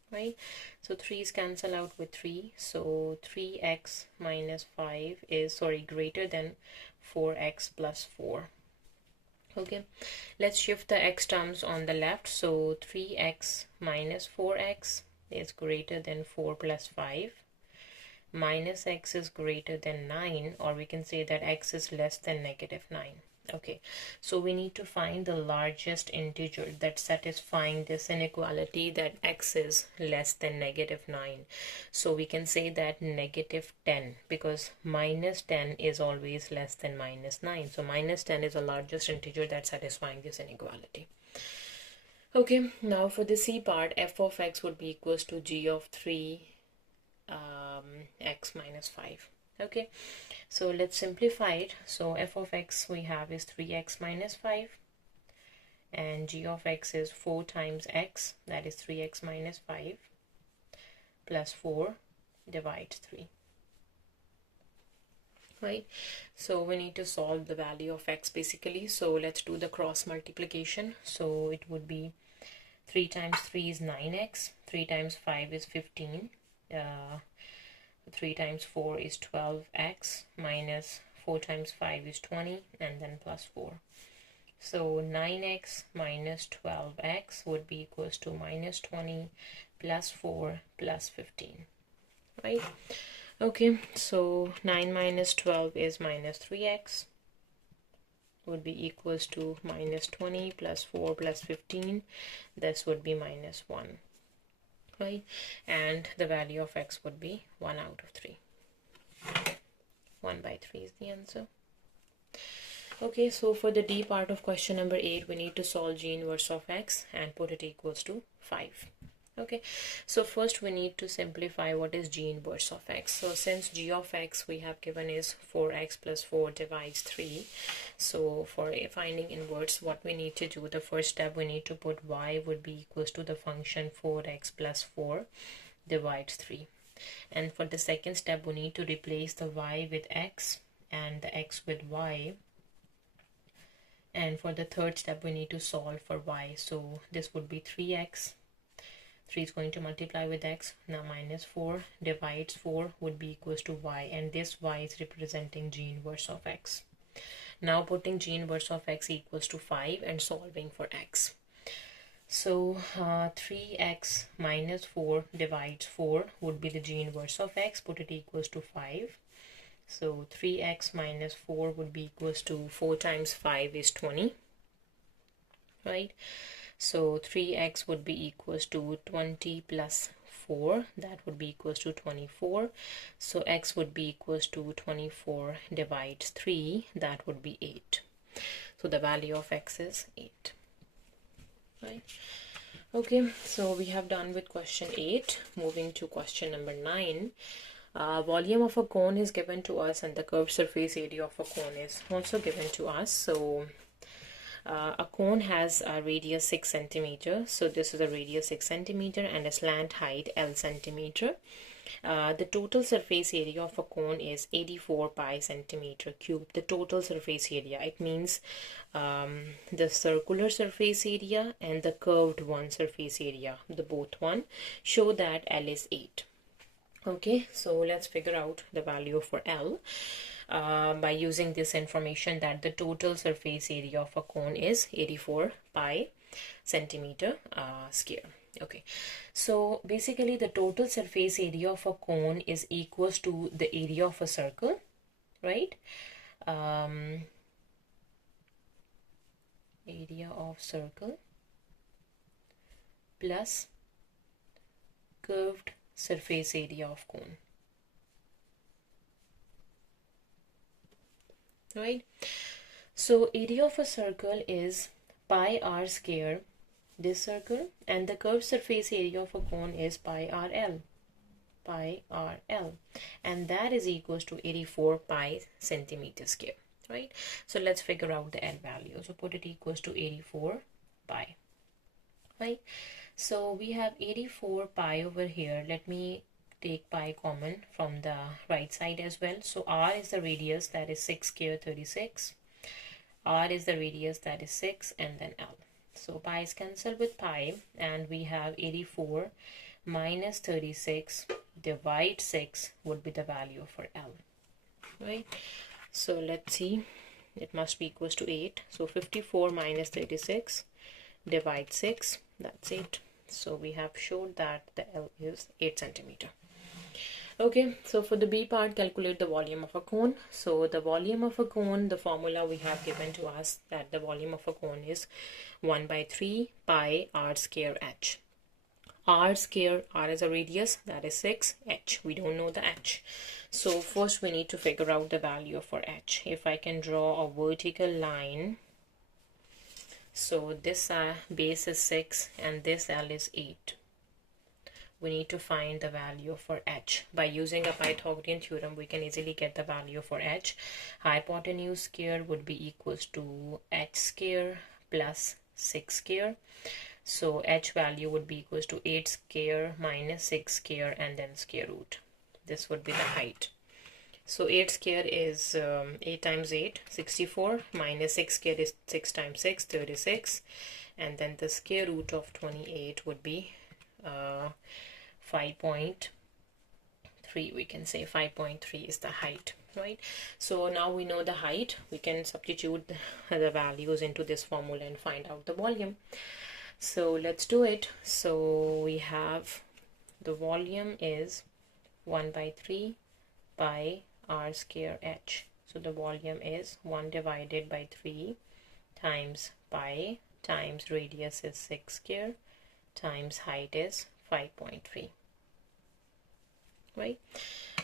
Right, so 3's cancel out with 3, so 3x minus 5 is greater than 4x plus 4. Okay, let's shift the x terms on the left. So 3x minus 4x is greater than 4 plus 5, minus x is greater than 9, or we can say that x is less than -9. Okay, so we need to find the largest integer that's satisfying this inequality that x is less than -9. So we can say that -10, because -10 is always less than -9. So -10 is the largest integer that's satisfying this inequality. Okay, now for the c part, f of x would be equals to g of 3 x minus 5. Okay, so let's simplify it. So f of x we have is 3x minus 5 and g of x is 4 times x, that is 3x minus 5 plus 4 divides 3. Right, so we need to solve the value of x basically. So let's do the cross multiplication. So it would be 3 times 3 is 9x, 3 times 5 is 15, 3 times 4 is 12x, minus 4 times 5 is 20, and then plus 4. So 9x minus 12x would be equals to minus 20 plus 4 plus 15. Right? Okay, so 9 minus 12 is minus 3x, would be equals to minus 20 plus 4 plus 15. This would be minus 1. Right, and the value of x would be 1 out of 3. 1 by 3 is the answer. Okay, so for the d part of question number 8, we need to solve g inverse of x and put it equals to 5. Okay, so first we need to simplify what is g inverse of x. So since g of x we have given is 4x plus 4 divides 3, so for finding inverse, what we need to do, the first step, we need to put y would be equals to the function 4x plus 4 divides 3. And for the second step, we need to replace the y with x and the x with y. And for the third step, we need to solve for y. So this would be 3x. 3 is going to multiply with x. Now minus 4 divides 4 would be equals to y. And this y is representing g inverse of x. Now putting g inverse of x equals to 5 and solving for x. So 3x minus 4 divides 4 would be the g inverse of x. Put it equals to 5. So 3x minus 4 would be equals to 4 times 5 is 20. Right? So 3x would be equals to 20 plus 4. That would be equals to 24. So x would be equals to 24 divides 3. That would be 8. So the value of x is 8. Right? Okay, so we have done with question 8. Moving to question number 9. Volume of a cone is given to us and the curved surface area of a cone is also given to us. So a cone has a radius 6 centimeter. So this is a radius 6 centimeter and a slant height L centimeter. The total surface area of a cone is 84 pi centimeter cube. The total surface area, it means the circular surface area and the curved one surface area, the both one, show that L is 8. Okay, so let's figure out the value for L by using this information that the total surface area of a cone is 84 pi centimeter square. Okay, so basically the total surface area of a cone is equals to the area of a circle, right? Area of circle plus curved surface area of cone, right? So area of a circle is pi r square, this circle, and the curved surface area of a cone is pi rl, and that is equals to 84 pi centimeter square, right? So let's figure out the L value. So put it equals to 84 pi, right? So we have 84 pi over here. Let me take pi common from the right side as well. So r is the radius, that is 6 square 36. R is the radius, that is 6, and then L. So pi is cancelled with pi, and we have 84 minus 36 divide 6 would be the value for L, right? So let's see, it must be equals to 8. So 54 minus 36 divide 6, that's 8. So we have showed that the L is 8 centimeter. Okay, so for the B part, calculate the volume of a cone. So the volume of a cone, the formula we have given to us that the volume of a cone is 1 by 3 pi r square h. R square, r is a radius, that is 6, h, we don't know the h. So first we need to figure out the value for h. If I can draw a vertical line, so this base is 6 and this L is 8. We need to find the value for h. By using a Pythagorean theorem, we can easily get the value for h. Hypotenuse square would be equals to h square plus 6 square. So h value would be equals to 8 square minus 6 square and then square root. This would be the height. So 8 square is 8 times 8, 64, minus 6 square is 6 times 6, 36, and then the square root of 28 would be 5.3. We can say 5.3 is the height, right? So now we know the height. We can substitute the values into this formula and find out the volume. So let's do it. So we have the volume is 1 by 3 pi r square h. So the volume is 1 divided by 3 times pi times radius is 6 square times height is 5.3, right?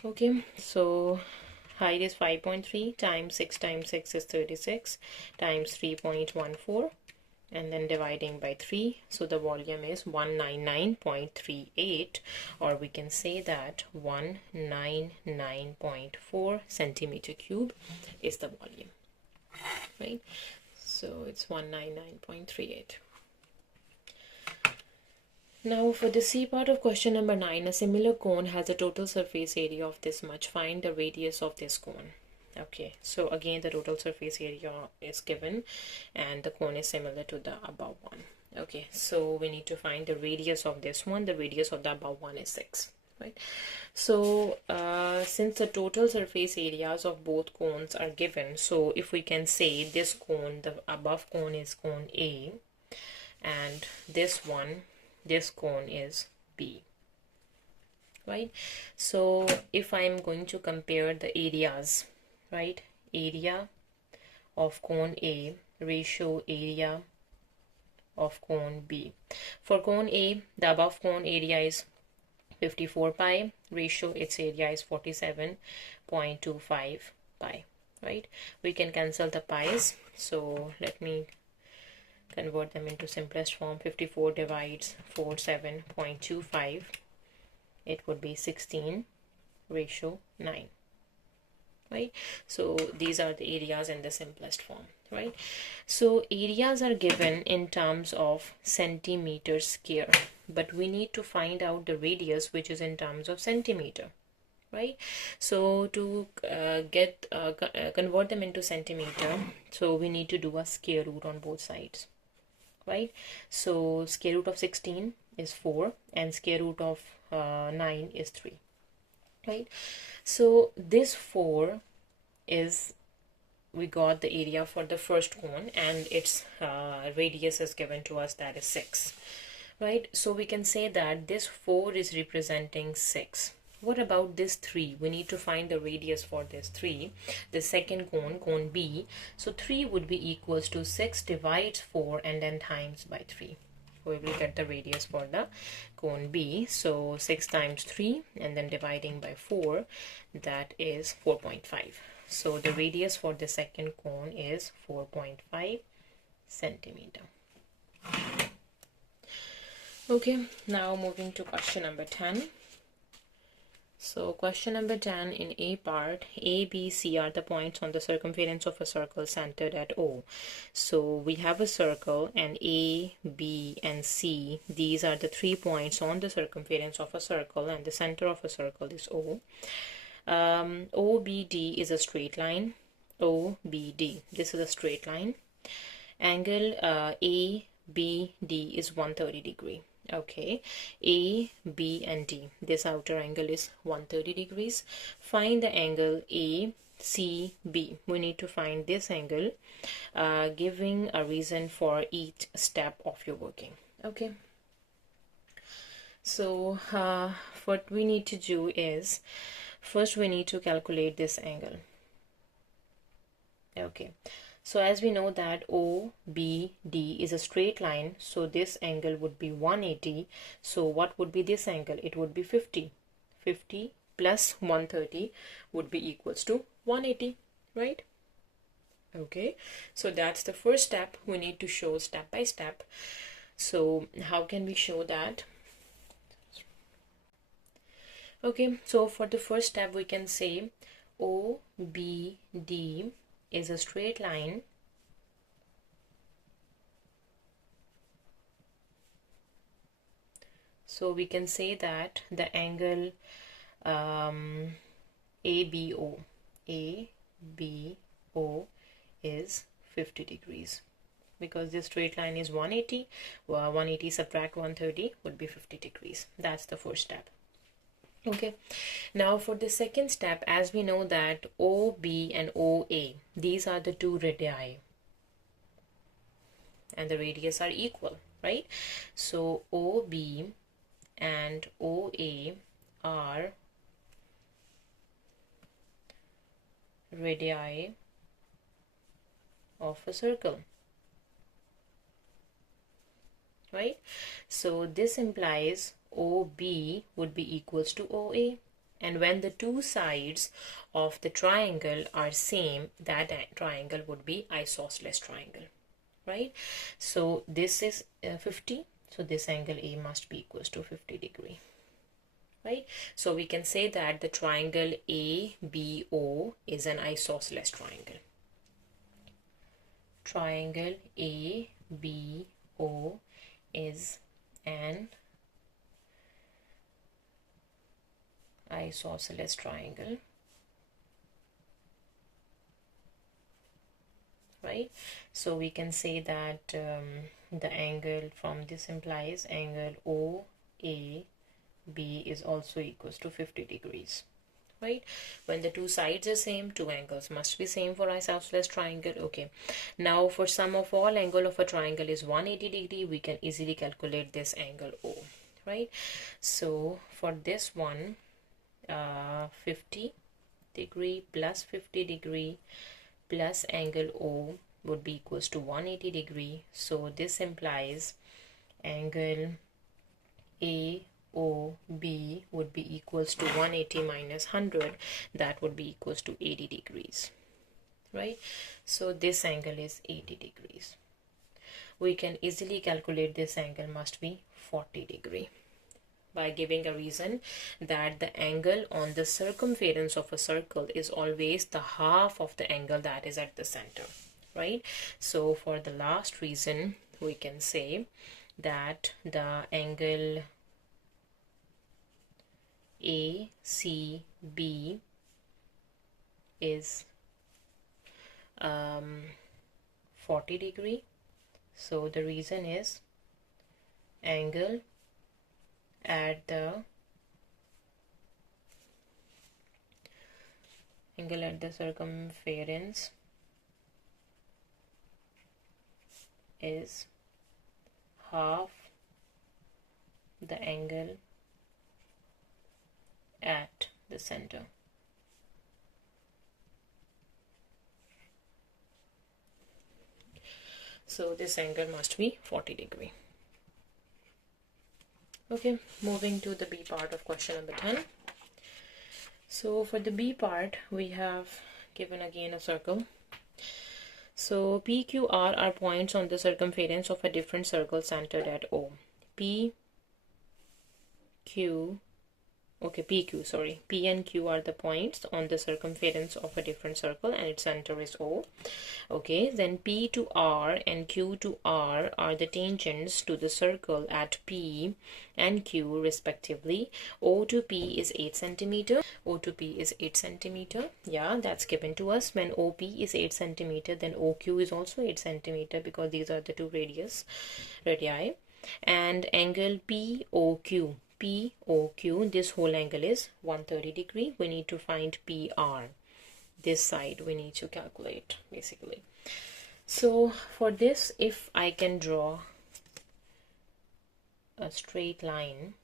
Okay, so height is 5.3 times 6 is 36 times 3.14, and then dividing by 3, so the volume is 199.38, or we can say that 199.4 centimeter cube is the volume, right? So it's 199.38. Now for the C part of question number 9, a similar cone has a total surface area of this much. Find the radius of this cone. Okay, so again the total surface area is given and the cone is similar to the above one. Okay, so we need to find the radius of this one. The radius of the above one is 6, right? So since the total surface areas of both cones are given, so if we can say this cone, the above cone is cone A, and this cone is B, right? So if I'm going to compare the areas, right, area of cone A ratio area of cone B. For cone A, the above cone area is 54 pi, ratio its area is 47.25 pi, right? We can cancel the pi's, so let me convert them into simplest form. 54 divides 47.25, it would be 16:9, right? So these are the areas in the simplest form, right? So areas are given in terms of centimeters square, but we need to find out the radius, which is in terms of centimeter, right? So to convert them into centimeter, so we need to do a square root on both sides, right? So square root of 16 is 4 and square root of 9 is 3, right? So this 4 is, we got the area for the first cone, and its radius is given to us, that is 6, right? So we can say that this 4 is representing 6. What about this 3? We need to find the radius for this 3, the second cone, cone B. So 3 would be equals to 6 divides 4 and then times by 3. We will get the radius for the cone B. So 6 times 3 and then dividing by 4, that is 4.5. So the radius for the second cone is 4.5 centimeter. Okay, now moving to question number 10. So question number 10, in A part, A, B, C are the points on the circumference of a circle centered at O. So we have a circle, and A, B, and C, these are the 3 points on the circumference of a circle, and the center of a circle is O. OBD is a straight line. OBD, this is a straight line. Angle ABD is 130 degree. Okay, A, B, and D, this outer angle is 130 degrees. Find the angle ACB. We need to find this angle, giving a reason for each step of your working. Okay, so what we need to do is, first we need to calculate this angle. Okay, so as we know that OBD is a straight line, so this angle would be 180. So what would be this angle? It would be 50. 50 plus 130 would be equals to 180, right? Okay, so that's the first step. We need to show step by step. So how can we show that? Okay, so for the first step, we can say OBD is a straight line so we can say that the angle ABO is 50 degrees, because this straight line is 180. 180 subtract 130 would be 50 degrees. That's the first step. Okay, now for the second step, as we know that OB and OA, these are the 2 radii, and the radius are equal, right? So OB and OA are radii of a circle, right? So this implies OB would be equals to OA, and when the 2 sides of the triangle are same, that triangle would be isosceles triangle, right? So this is 50, so this angle A must be equals to 50 degree, right? So we can say that the triangle ABO is an isosceles triangle. Triangle ABO is an isosceles triangle, right? So we can say that the angle from this implies angle OAB is also equals to 50 degrees, right? When the 2 sides are same, 2 angles must be same for isosceles triangle. Okay, now for sum of all angle of a triangle is 180 degree, we can easily calculate this angle O, right? So for this one, 50 degree plus 50 degree plus angle O would be equals to 180 degree. So this implies angle AOB would be equals to 180 minus 100, that would be equals to 80 degrees, right? So this angle is 80 degrees. We can easily calculate this angle must be 40 degree. By giving a reason that the angle on the circumference of a circle is always the half of the angle that is at the center, right? So for the last reason, we can say that the angle ACB is 40 degree. So the reason is angle at the circumference is half the angle at the center. So this angle must be 40 degree. Okay, moving to the B part of question number 10. So for the B part, we have given again a circle. So P, Q, R are points on the circumference of a different circle centered at O. P and Q are the points on the circumference of a different circle and its center is O. Okay, then P to R and Q to R are the tangents to the circle at P and Q respectively. O to P is 8 centimeter. O to P is 8 centimeter. Yeah, that's given to us. When OP is 8 centimeter, then OQ is also 8 centimeter because these are the two radii. And angle POQ, this whole angle is 130 degree. We need to find PR. This side we need to calculate basically. So for this, if I can draw a straight line,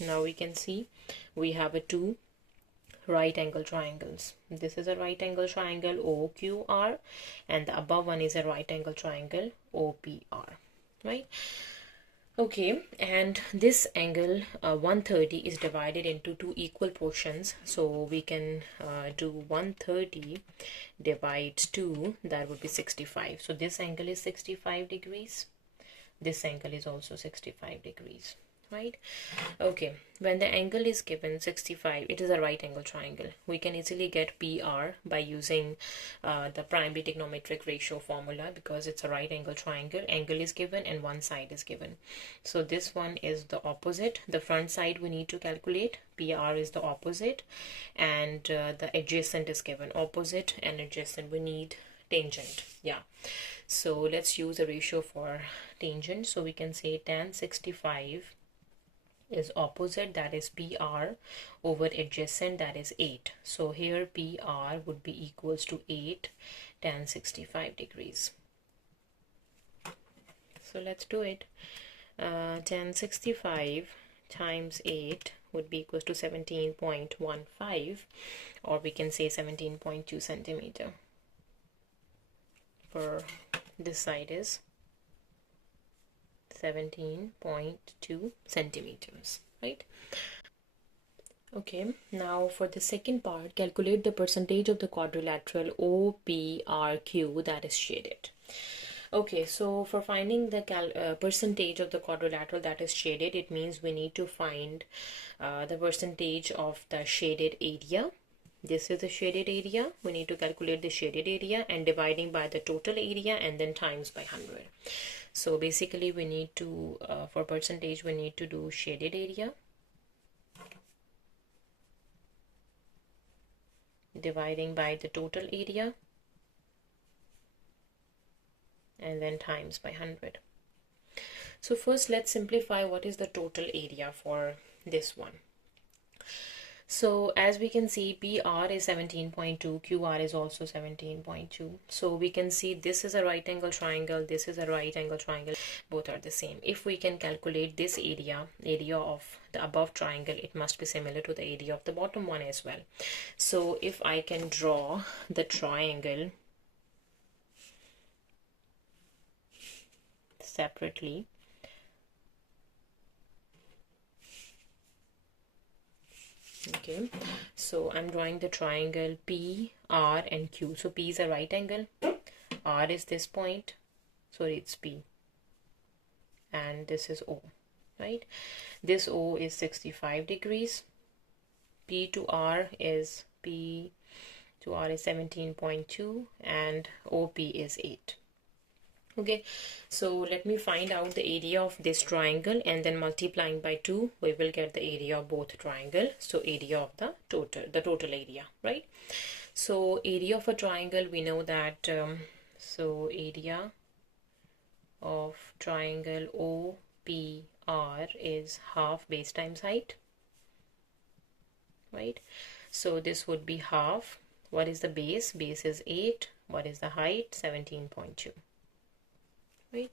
now we can see we have a two right angle triangles. This is a right angle triangle OQR and the above one is a right angle triangle OPR, right? Okay, and this angle 130 is divided into two equal portions, so we can do 130 divides 2, that would be 65. So this angle is 65 degrees. This angle is also 65 degrees, right? Okay, when the angle is given 65, it is a right angle triangle. We can easily get PR by using the primary trigonometric ratio formula because it's a right angle triangle. Angle is given and one side is given. So this one is the opposite. The front side we need to calculate. PR is the opposite and the adjacent is given. Opposite and adjacent, we need tangent. Yeah, so let's use a ratio for tangent. So we can say tan 65 is opposite, that is PR, over adjacent, that is 8. So here PR would be equals to 8 tan 65 degrees. So let's do it. Tan 65 times 8 would be equals to 17.15, or we can say 17.2 centimeter. For this side is 17.2 centimeters, right? Okay, now for the second part, calculate the percentage of the quadrilateral OPRQ that is shaded. Okay, so for finding the percentage of the quadrilateral that is shaded, it means we need to find the percentage of the shaded area. This is the shaded area. We need to calculate the shaded area and dividing by the total area and then times by 100. So basically we need to, for percentage, we need to do shaded area dividing by the total area and then times by 100. So first let's simplify what is the total area for this one. So as we can see, PR is 17.2, QR is also 17.2. So we can see this is a right angle triangle, this is a right angle triangle, both are the same. If we can calculate this area of the above triangle, it must be similar to the area of the bottom one as well. So if I can draw the triangle separately, okay, so I'm drawing the triangle P, R and Q. So P is a right angle, R is this point, so it's P, and this is O, right? This O is 65 degrees. P to R is 17.2 and OP is 8. Okay, so let me find out the area of this triangle, and then multiplying by 2 we will get the area of both triangle. So area of the total area, right? So area of a triangle, we know that so area of triangle OPR is half base times height, right? So this would be half. What is the base? Base is 8. What is the height? 17.2, right?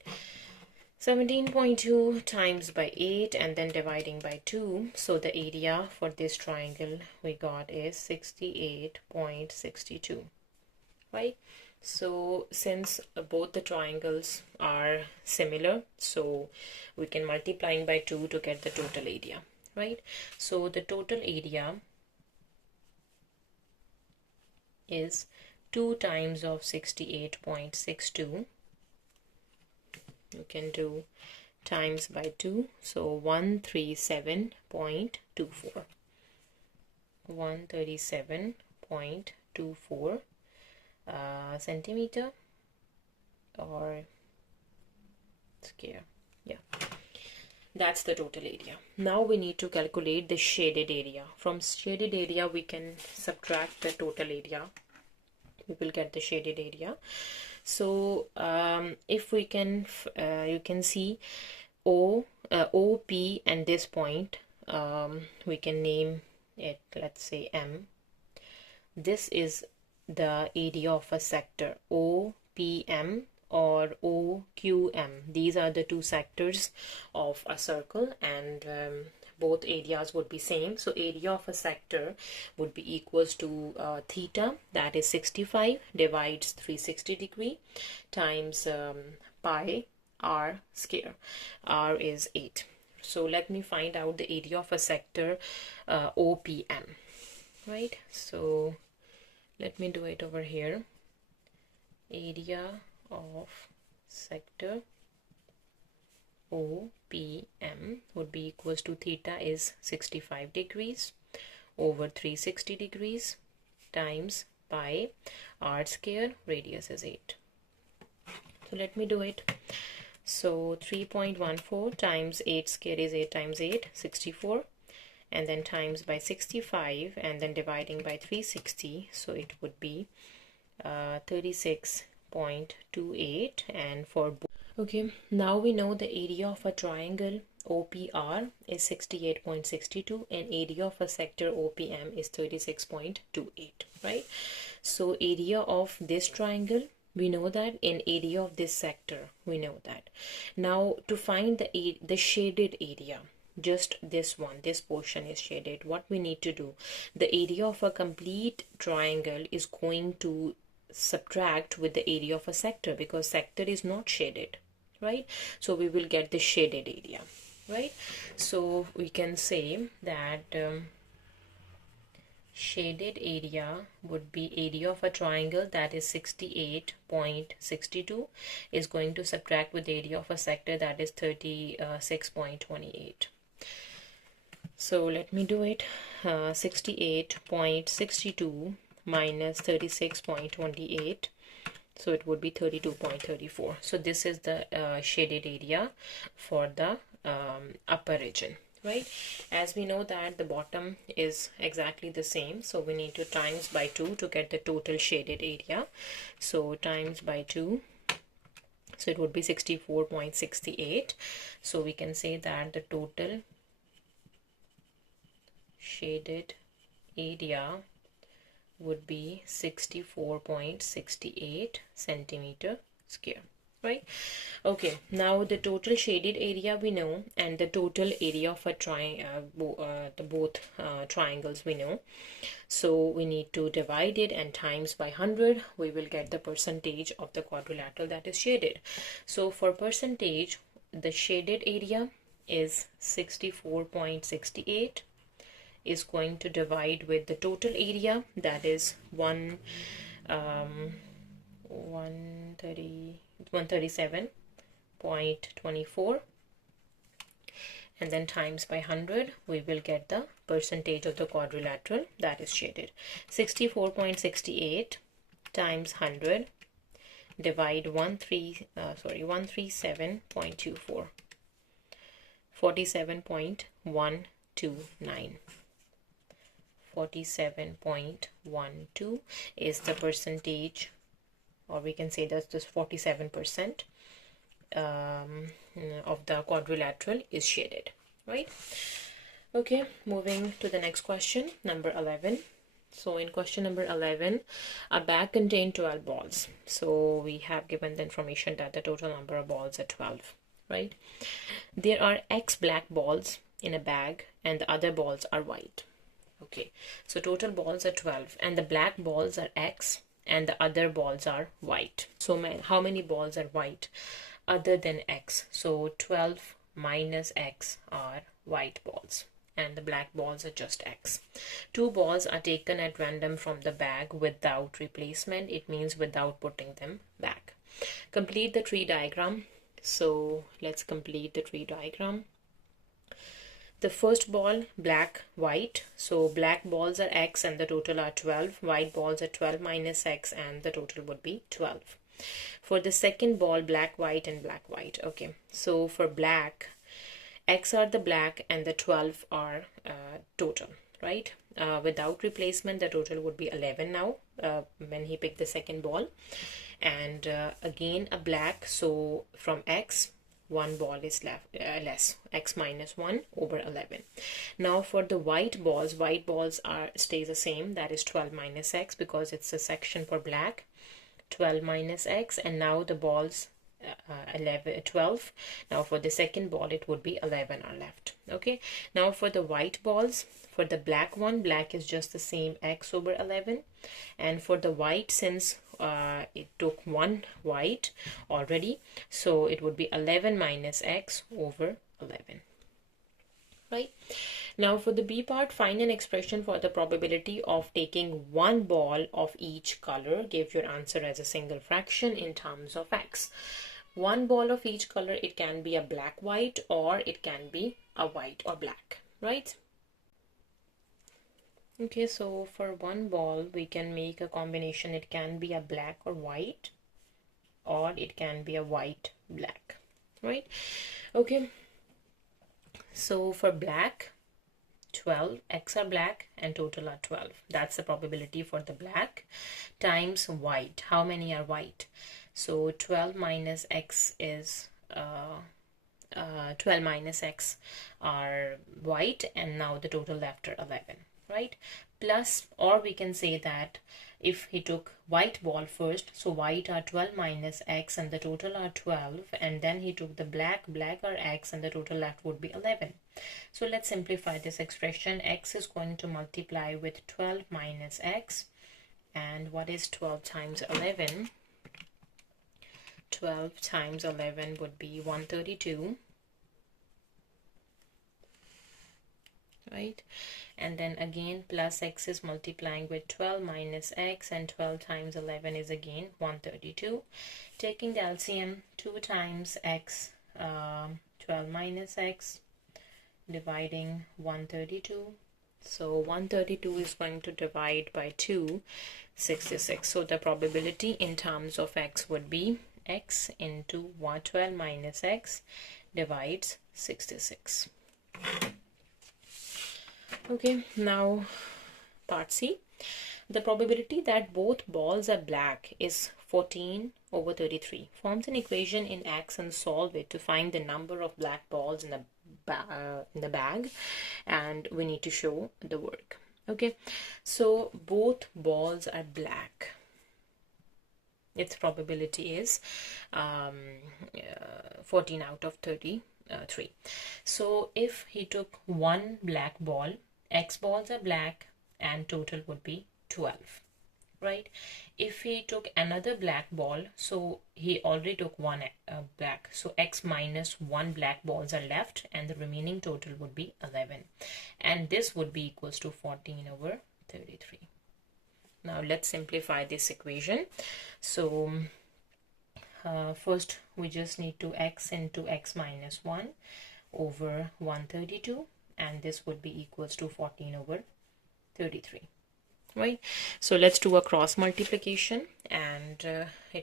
17.2 times by 8 and then dividing by 2. So the area for this triangle we got is 68.62, right? So since both the triangles are similar, so we can multiplying by 2 to get the total area, right? So the total area is 2 times of 68.62. You can do times by 2, so 137.24. 137.24 centimeter or square. Yeah, that's the total area. Now we need to calculate the shaded area. From shaded area we can subtract the total area. We will get the shaded area. So if we can you can see OP and this point, we can name it, let's say M. This is the area of a sector OPM or OQM. These are the two sectors of a circle, and both areas would be same. So area of a sector would be equals to theta, that is 65, divides 360 degree times pi r square. R is 8. So let me find out the area of a sector OPM, right? So let me do it over here. Area of sector OPM would be equals to theta is 65 degrees over 360 degrees times pi r square, radius is 8. So let me do it. So 3.14 times 8 square is 8 times 8, 64, and then times by 65 and then dividing by 360, so it would be 36.28. and for okay, now we know the area of a triangle OPR is 68.62 and area of a sector OPM is 36.28, right? So area of this triangle, we know that, in area of this sector, we know that. Now to find the shaded area, just this one, this portion is shaded. What we need to do, the area of a complete triangle is going to subtract with the area of a sector, because sector is not shaded, right? So we will get the shaded area, right? So we can say that shaded area would be area of a triangle, that is 68.62, is going to subtract with the area of a sector, that is 36.28. So let me do it. 68.62 minus 36.28, so it would be 32.34. So this is the shaded area for the upper region, right? As we know that the bottom is exactly the same, so we need to times by 2 to get the total shaded area. So times by 2, so it would be 64.68. so we can say that the total shaded area would be 64.68 centimeter square, right? Okay, now the total shaded area we know, and the total area of a both triangles we know. So we need to divide it and times by 100. We will get the percentage of the quadrilateral that is shaded. So for percentage, the shaded area is 64.68 is going to divide with the total area, that is 137.24, and then times by 100. We will get the percentage of the quadrilateral that is shaded. 64.68 times 100 divide 137.24, 47.129. 47.12 is the percentage, or we can say that's just 47% of the quadrilateral is shaded, right? Okay, moving to the next question, number 11. So in question number 11, a bag contained 12 balls. So we have given the information that the total number of balls are 12, right? There are X black balls in a bag and the other balls are white. Okay, so total balls are 12 and the black balls are X and the other balls are white. So how many balls are white other than X? So 12 minus X are white balls and the black balls are just X. 2 balls are taken at random from the bag without replacement. It means without putting them back. Complete the tree diagram. So let's complete the tree diagram. The first ball, black, white. So black balls are X and the total are 12. White balls are 12 minus X and the total would be 12. For the second ball, black, white and black, white. Okay, so for black, X are the black and the 12 are total, right? Without replacement, the total would be 11 now when he picked the second ball. And again, a black, so from X, 1 ball is less, X minus 1 over 11. Now for the white balls stays the same, that is 12 minus X because it's a section for black, 12 minus X, and now the balls 12. Now for the second ball it would be 11 are left. Okay, now for the white balls, for the black one, black is just the same, X over 11, and for the white, since it took 1 white already, so it would be 11 minus X over 11, right? Now for the B part, find an expression for the probability of taking 1 ball of each color. Give your answer as a single fraction in terms of X. 1 ball of each color, it can be a black white or it can be a white or black, right? Okay, so for 1 ball we can make a combination. It can be a black or white, or it can be a white black, right? Okay, so for black, 12, X are black and total are 12. That's the probability for the black times white. How many are white? So 12 minus X is 12 minus X are white, and now the total left are 11, right? Plus, or we can say that if he took white ball first, so white are 12 minus X and the total are 12, and then he took the black are X and the total left would be 11. So let's simplify this expression. X is going to multiply with 12 minus X, and what is 12 times 11? 12 times 11 would be 132, right? And then again plus X is multiplying with 12 minus X, and 12 times 11 is again 132. Taking the LCM, 2 times X, 12 minus X, dividing 132. So 132 is going to divide by 2, 66. So the probability in terms of X would be X into 12 minus X divides 66. Okay, now part C. The probability that both balls are black is 14 over 33. Forms an equation in X and solve it to find the number of black balls in the bag, and we need to show the work. Okay, so both balls are black. Its probability is 14 out of 33. So if he took 1 black ball, X balls are black and total would be 12, right? If he took another black ball, so he already took 1 black, so X minus 1 black balls are left and the remaining total would be 11, and this would be equals to 14 over 33. Now let's simplify this equation. So first we just need to X into X minus 1 over 132, and this would be equals to 14 over 33, right? So let's do a cross multiplication, and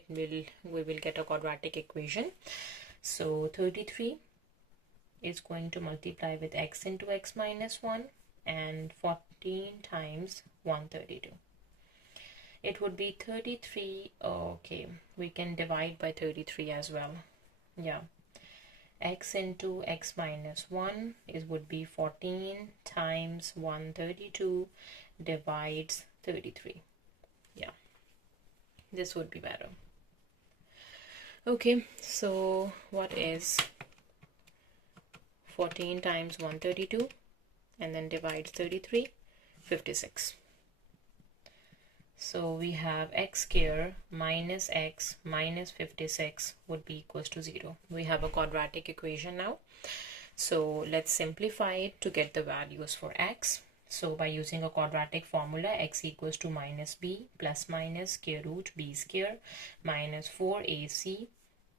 we will get a quadratic equation. So 33 is going to multiply with x into x minus 1 and 14 times 132. It would be 33. Okay, we can divide by 33 as well. Yeah, x into x minus 1 would be 14 times 132 divides 33. Yeah, this would be better. Okay, so what is 14 times 132 and then divides 33? 56. So we have x squared minus x minus 56 would be equals to 0. We have a quadratic equation now. So let's simplify it to get the values for x. So by using a quadratic formula, x equals to minus b plus minus square root b squared minus 4ac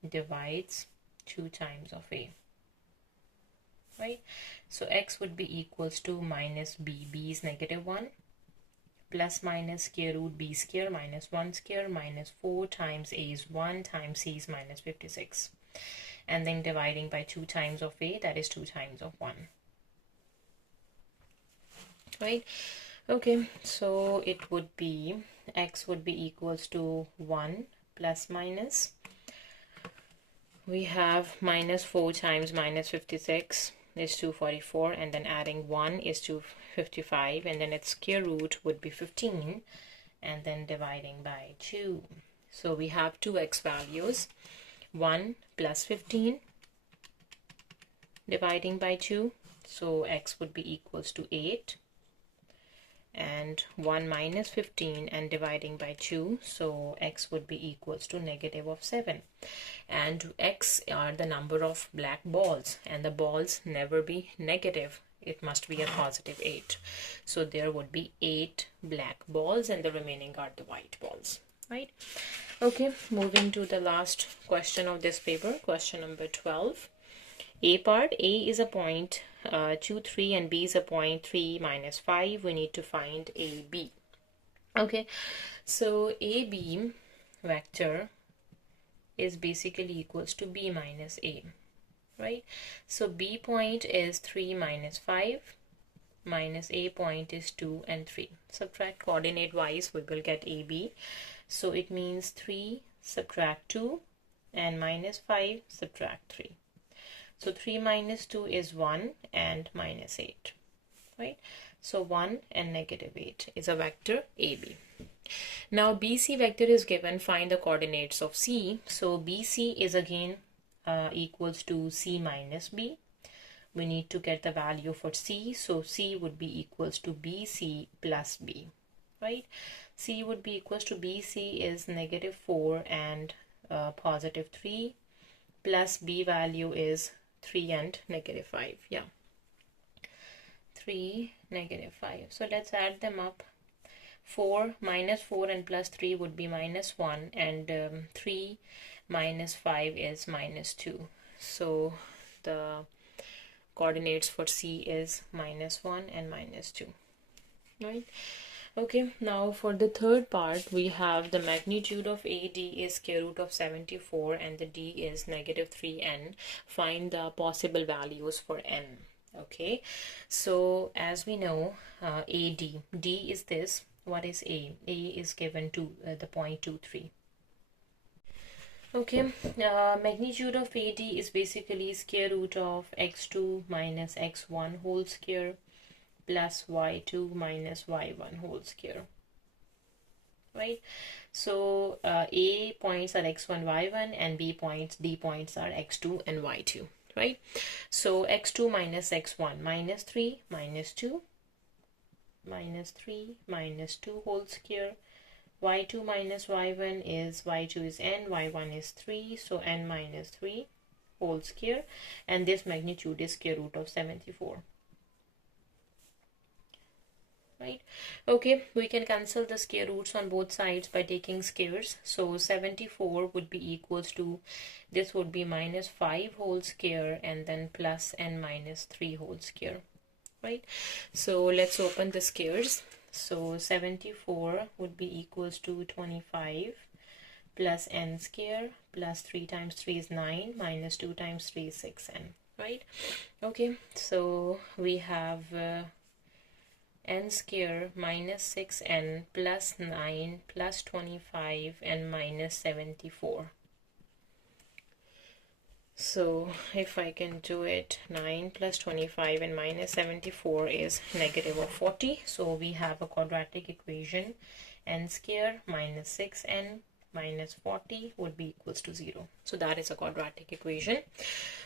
divides 2 times of a. Right? So x would be equals to minus b. B is negative 1. Plus minus square root b square minus 1 square minus 4 times a is 1 times c is minus 56. And then dividing by 2 times of a, that is 2 times of 1. Right? Okay, so it would be, x would be equals to 1 plus minus. We have minus 4 times minus 56 is 244, and then adding 1 is 255, and then its square root would be 15, and then dividing by 2. So we have two x values, 1 plus 15 dividing by 2, so x would be equals to 8, and 1 minus 15 and dividing by 2, so x would be equals to negative of 7. And x are the number of black balls, and the balls never be negative. It must be a positive 8. So there would be 8 black balls, and the remaining are the white balls, right? Okay, moving to the last question of this paper, question number 12. A part, A is a point 2, 3, and B is a point 3, minus 5. We need to find AB. Okay, so AB vector is basically equals to B minus A, right? So B point is 3 minus 5, minus A point is 2 and 3. Subtract coordinate wise, we will get AB. So it means 3 subtract 2 and minus 5 subtract 3. So 3 minus 2 is 1 and minus 8, right? So 1 and negative 8 is a vector AB. Now BC vector is given, find the coordinates of C. So BC is again equals to C minus B. We need to get the value for C. So C would be equals to BC plus B, right? C would be equals to BC is negative 4 and positive 3, plus B value is 3 and negative 5. Yeah, 3, negative 5. So let's add them up. 4 minus 4 and plus 3 would be minus 1, and 3 minus 5 is minus 2. So the coordinates for C is minus 1 and minus 2, right? Okay, now for the third part, we have the magnitude of AD is square root of 74 and the D is negative 3n. Find the possible values for n. Okay, so as we know, AD, D is this. What is A? A is given to the point 2, 3. Okay, magnitude of AD is basically square root of x2 minus x1 whole square plus y2 minus y1 whole square, right? So A points are x1, y1, and B points, D points are x2 and y2, right? So x2 minus x1, minus 3, minus 2, minus 3, minus 2 whole square. Y2 minus y1 is, y2 is n, y1 is 3, so n minus 3 whole square, and this magnitude is square root of 74. Right? Okay, we can cancel the square roots on both sides by taking squares. So 74 would be equals to, this would be minus 5 whole square and then plus n minus 3 whole square, right? So let's open the squares. So 74 would be equals to 25 plus n square plus 3 times 3 is 9 minus 2 times 3 is 6n, right? Okay, so we have n square minus 6n plus 9 plus 25 and minus 74. So if I can do it, 9 plus 25 and minus 74 is negative of 40. So we have a quadratic equation, n square minus 6n minus 40 would be equals to 0. So that is a quadratic equation.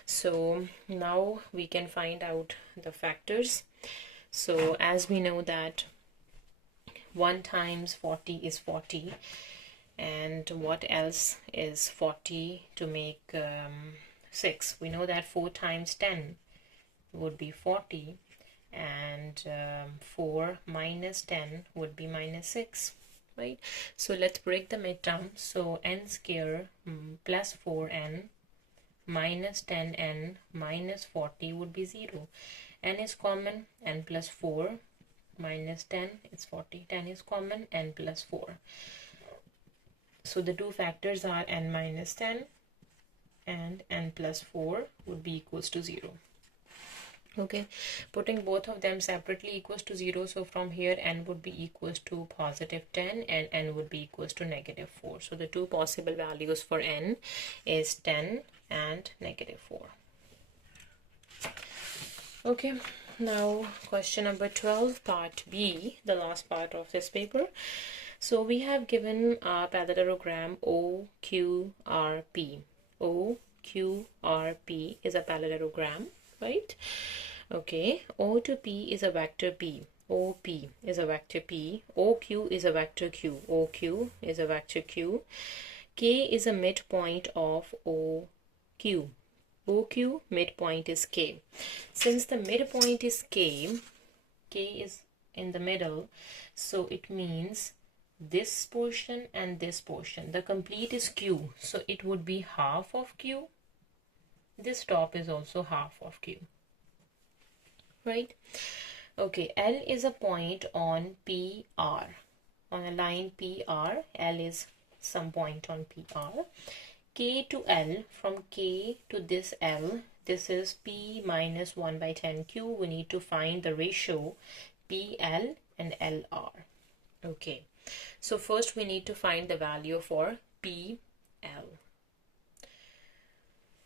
So now we can find out the factors. So as we know that 1 times 40 is 40, and what else is 40 to make 6? We know that 4 times 10 would be 40, and 4 minus 10 would be minus 6, right? So let's break the midterm. So n square plus 4n minus 10n minus 40 would be 0. N is common, n plus 4 minus 10 is 40. 10 is common, n plus 4. So the two factors are n minus 10 and n plus 4 would be equals to 0. Okay, putting both of them separately equals to 0. So from here n would be equals to positive 10 and n would be equals to negative 4. So the two possible values for n is 10 and negative 4. Okay, now question number 12, part B, the last part of this paper. So we have given a parallelogram OQRP. OQRP is a parallelogram, right? Okay, O to P is a vector P. OP is a vector P. OQ is a vector Q. OQ is a vector Q. K is a midpoint of OQ. OQ midpoint is K. Since the midpoint is K, K is in the middle, so it means this portion and this portion. The complete is Q, so it would be half of Q. This top is also half of Q, right? Okay, L is a point on PR. On a line PR, L is some point on PR. K to L, from K to this L, this is P minus 1 by 10Q. We need to find the ratio PL and LR. Okay, so first we need to find the value for PL.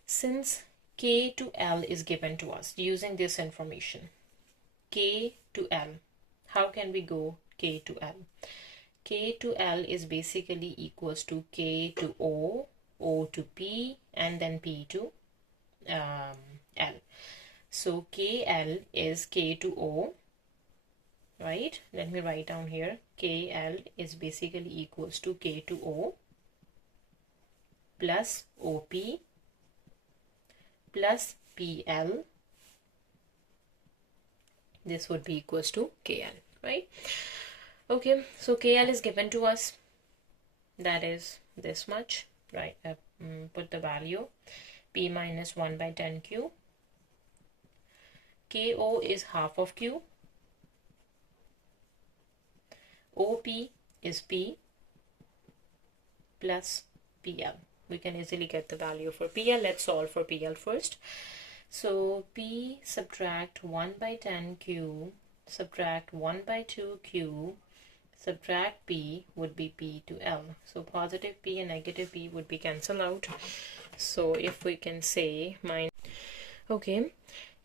Since K to L is given to us using this information, K to L, how can we go K to L? K to L is basically equals to K to O, O to P, and then P to L. So KL is K to O, right? Let me write down here. KL is basically equals to K to O plus OP plus PL. This would be equals to KL, right? Okay, so KL is given to us. That is this much, right? Put the value P minus 1 by 10Q. KO is half of Q. OP is P plus PL. We can easily get the value for PL. Let's solve for PL first. So P subtract 1 by 10Q, subtract 1 by 2Q, subtract P would be P to L. So positive P and negative P would be cancelled out. So if we can say okay,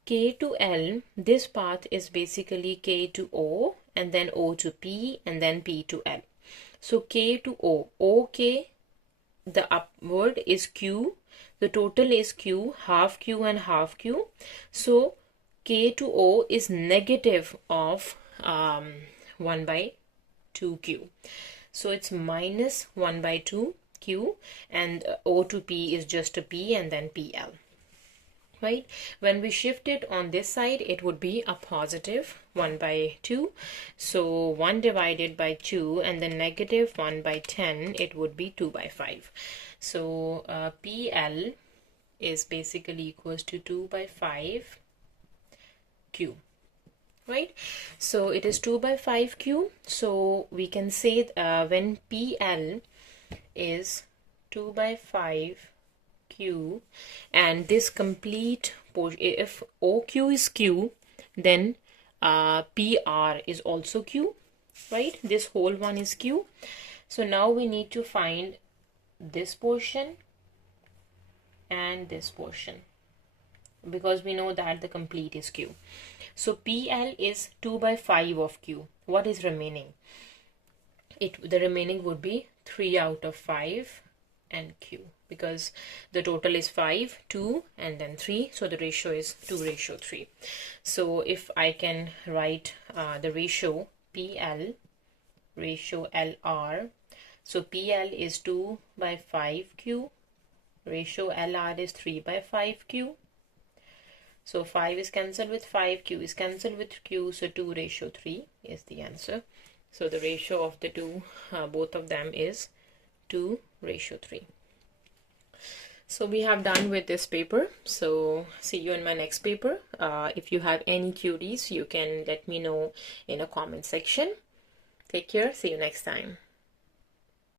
K to L, this path is basically K to O and then O to P and then P to L. So K to O, OK, the upward is Q, the total is Q, half Q and half Q. So K to O is negative of 1 by 2Q. So it's minus 1 by 2Q, and O to P is just a P and then PL. Right? When we shift it on this side, it would be a positive 1 by 2. So 1 divided by 2 and then negative 1 by 10, it would be 2 by 5. So PL is basically equals to 2 by 5 Q. right? So it is 2 by 5q. So we can say when PL is 2 by 5q, and this complete portion, if OQ is q, then PR is also q, right? This whole one is q. So now we need to find this portion and this portion, because we know that the complete is q. So PL is 2 by 5 of q. What is remaining? The remaining would be 3 out of 5 and q, because the total is 5, 2 and then 3, so the ratio is 2:3. So if I can write the ratio PL ratio LR, so PL is 2 by 5q, ratio LR is 3 by 5q. So 5 is cancelled with 5, q is cancelled with q, so 2:3 is the answer. So the ratio of the two, both of them, is 2:3. So we have done with this paper. So see you in my next paper. If you have any queries, you can let me know in a comment section. Take care. See you next time.